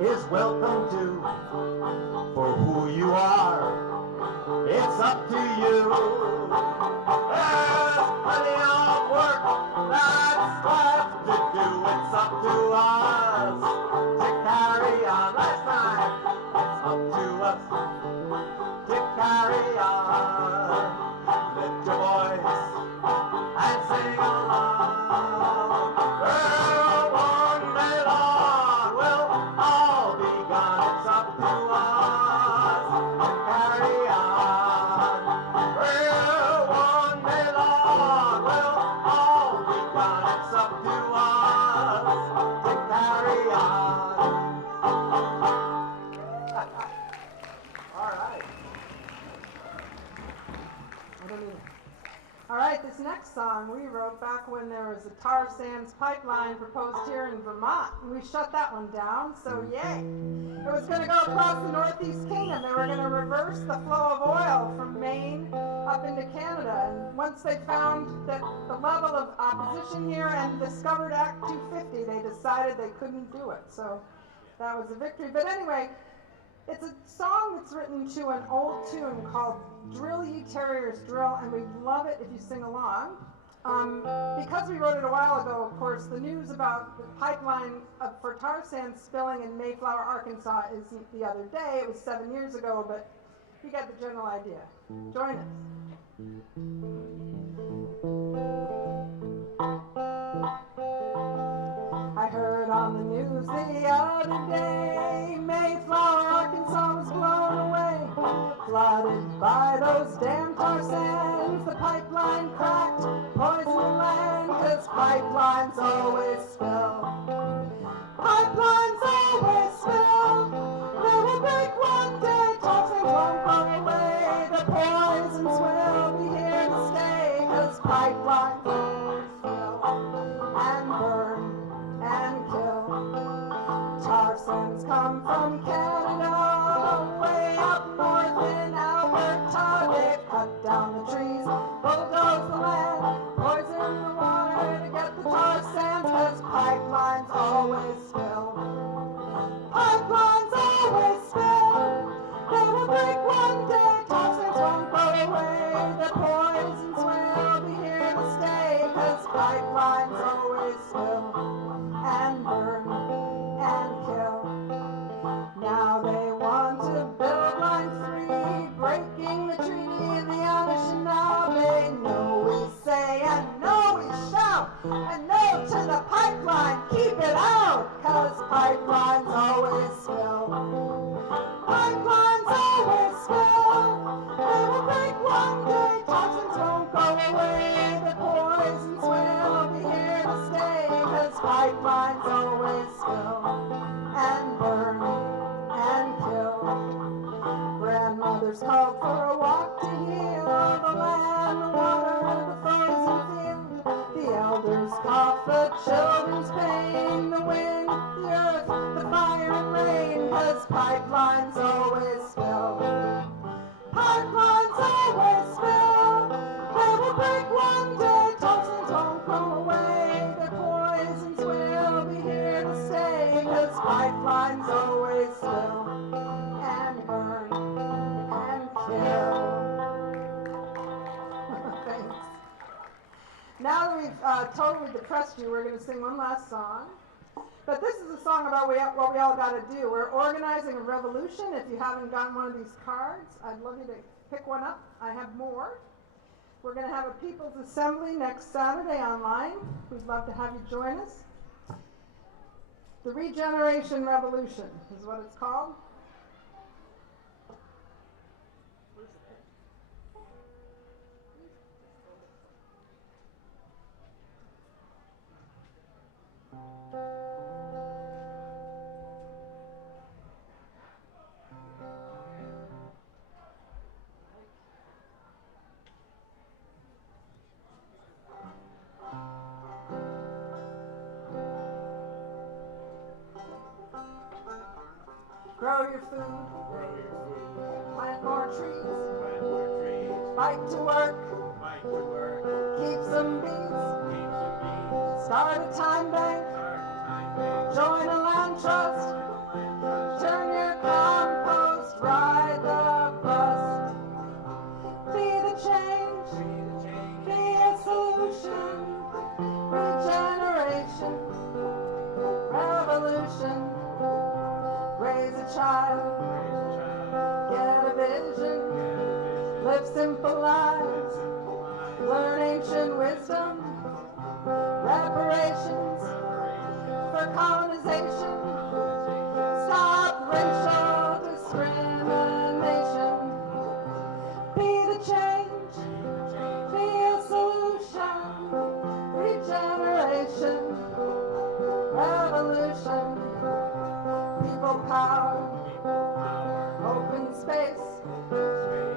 is welcome too. For who you are, it's up to you. There's plenty of work that's left to do. It's up to us to carry on. Last time, it's up to us to carry on. Lift your voice and sing along. Well, one day, Lord, we'll all be gone. It's up to us to carry on. Well, one day, Lord, we'll all be gone. It's up to us to carry on. All right. All right, this next song we wrote back when there was a tar sands pipeline proposed here in Vermont, and we shut that one down, so yay. It was going to go across the Northeast Kingdom. They were going to reverse the flow of oil from Maine up into Canada, and once they found that the level of opposition here and discovered Act 250, they decided they couldn't do it, so that was a victory. But anyway, it's a song that's written to an old tune called Drill Ye Terriers Drill, and we love it if you sing along. Because we wrote it a while ago, of course, the news about the pipeline for tar sands spilling in Mayflower, Arkansas isn't the other day. It was 7 years ago, but you get the general idea. Join us. I heard on the news the other day, Mayflower, Arkansas was blown away, flooded by those damn tar sands. The pipeline cracked, poison land, 'cause pipelines always spill. Pipelines always spill. They will break one day, tar sands won't go away. The poisons will be here to stay, 'cause pipelines always spill and burn and kill. Tar sands come from Canada, way up north in Alberta. They've cut down the trees, bulldoze the land, poison the water to get the tar sands, 'cause pipelines always spill. Pipelines always spill. They will break one day, tar sands won't go away. The poisons will be here to stay, 'cause pipelines always spill and burn and kill. Now they want to build Line 3, breaking the treaty of the Anishinaabe. No we say and no we shout, and no to the pipeline, keep it out, 'cause pipelines always spill. Pipelines always spill. They will break one day, toxins won't go away. The poisons will be here to stay, 'cause pipelines always spill totally depressed you, we're going to sing one last song. But this is a song about what we all got to do. We're organizing a revolution. If you haven't gotten one of these cards, I'd love you to pick one up. I have more. We're going to have a People's Assembly next Saturday online. We'd love to have you join us. The Regeneration Revolution is what it's called. Grow your food. Plant more trees. Bike to work. Keep some bees. Start a time bank. Join a land trust. Turn your compost. Ride the bus. Be the change. Be a solution. Regeneration. Revolution. Raise a child, get a vision, live simple lives, learn ancient wisdom, reparations for colonization, stop racial discrimination, be the change, be a solution, regeneration, revolution. People power, open space,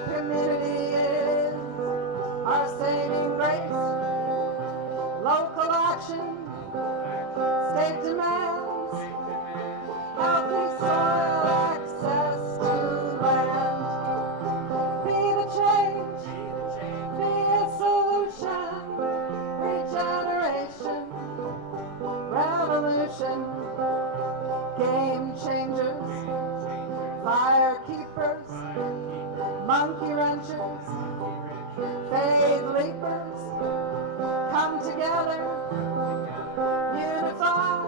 community is our saving grace. Local action, state demands, healthy soil access to land. Be the change, be a solution, regeneration, revolution. Game changers, fire keepers, monkey wrenchers, fade leapers, come together, unify.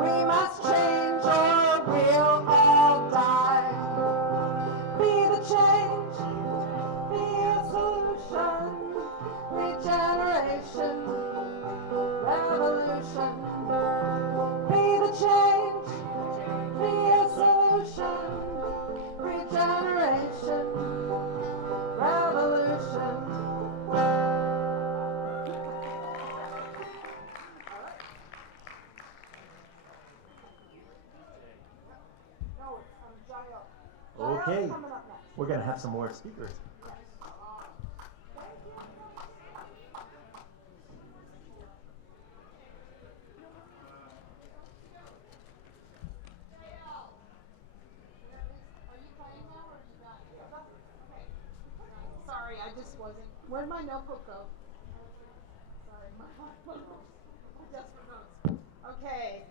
We must change or we'll all die. Be the change, be a solution, regeneration, revolution. Change, be a solution, regeneration, revolution. Okay, we're going to have some more speakers. Sorry, I just wasn't. Where'd my notebook go? Sorry, my desperate notes. Okay.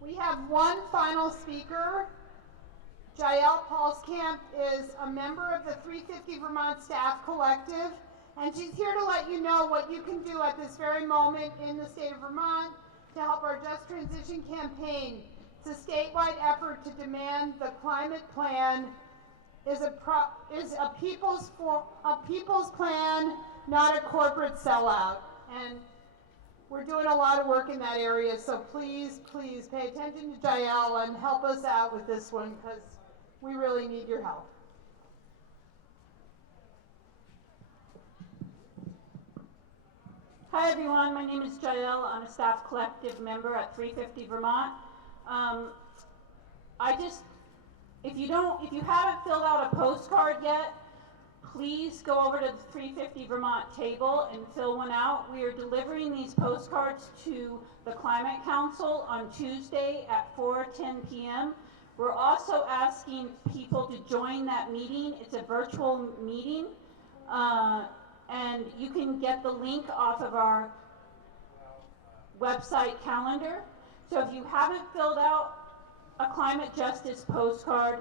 We have one final speaker. Jael Paulskamp is a member of the 350 Vermont Staff Collective, and she's here to let you know what you can do at this very moment in the state of Vermont to help our Just Transition campaign. It's a statewide effort to demand the climate plan is a people's plan, not a corporate sellout. And we're doing a lot of work in that area, so please, please pay attention to Jael and help us out with this one, because we really need your help. Hi everyone, my name is Jael. I'm a staff collective member at 350 Vermont. If you haven't filled out a postcard yet, please go over to the 350 Vermont table and fill one out. We are delivering these postcards to the Climate Council on Tuesday at 4:10 p.m. We're also asking people to join that meeting. It's a virtual meeting, and you can get the link off of our website calendar. So if you haven't filled out a climate justice postcard,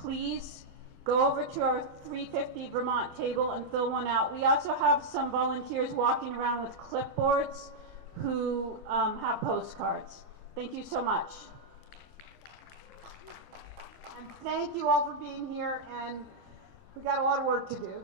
please go over to our 350 Vermont table and fill one out. We also have some volunteers walking around with clipboards who have postcards. Thank you so much. And thank you all for being here, and we got a lot of work to do.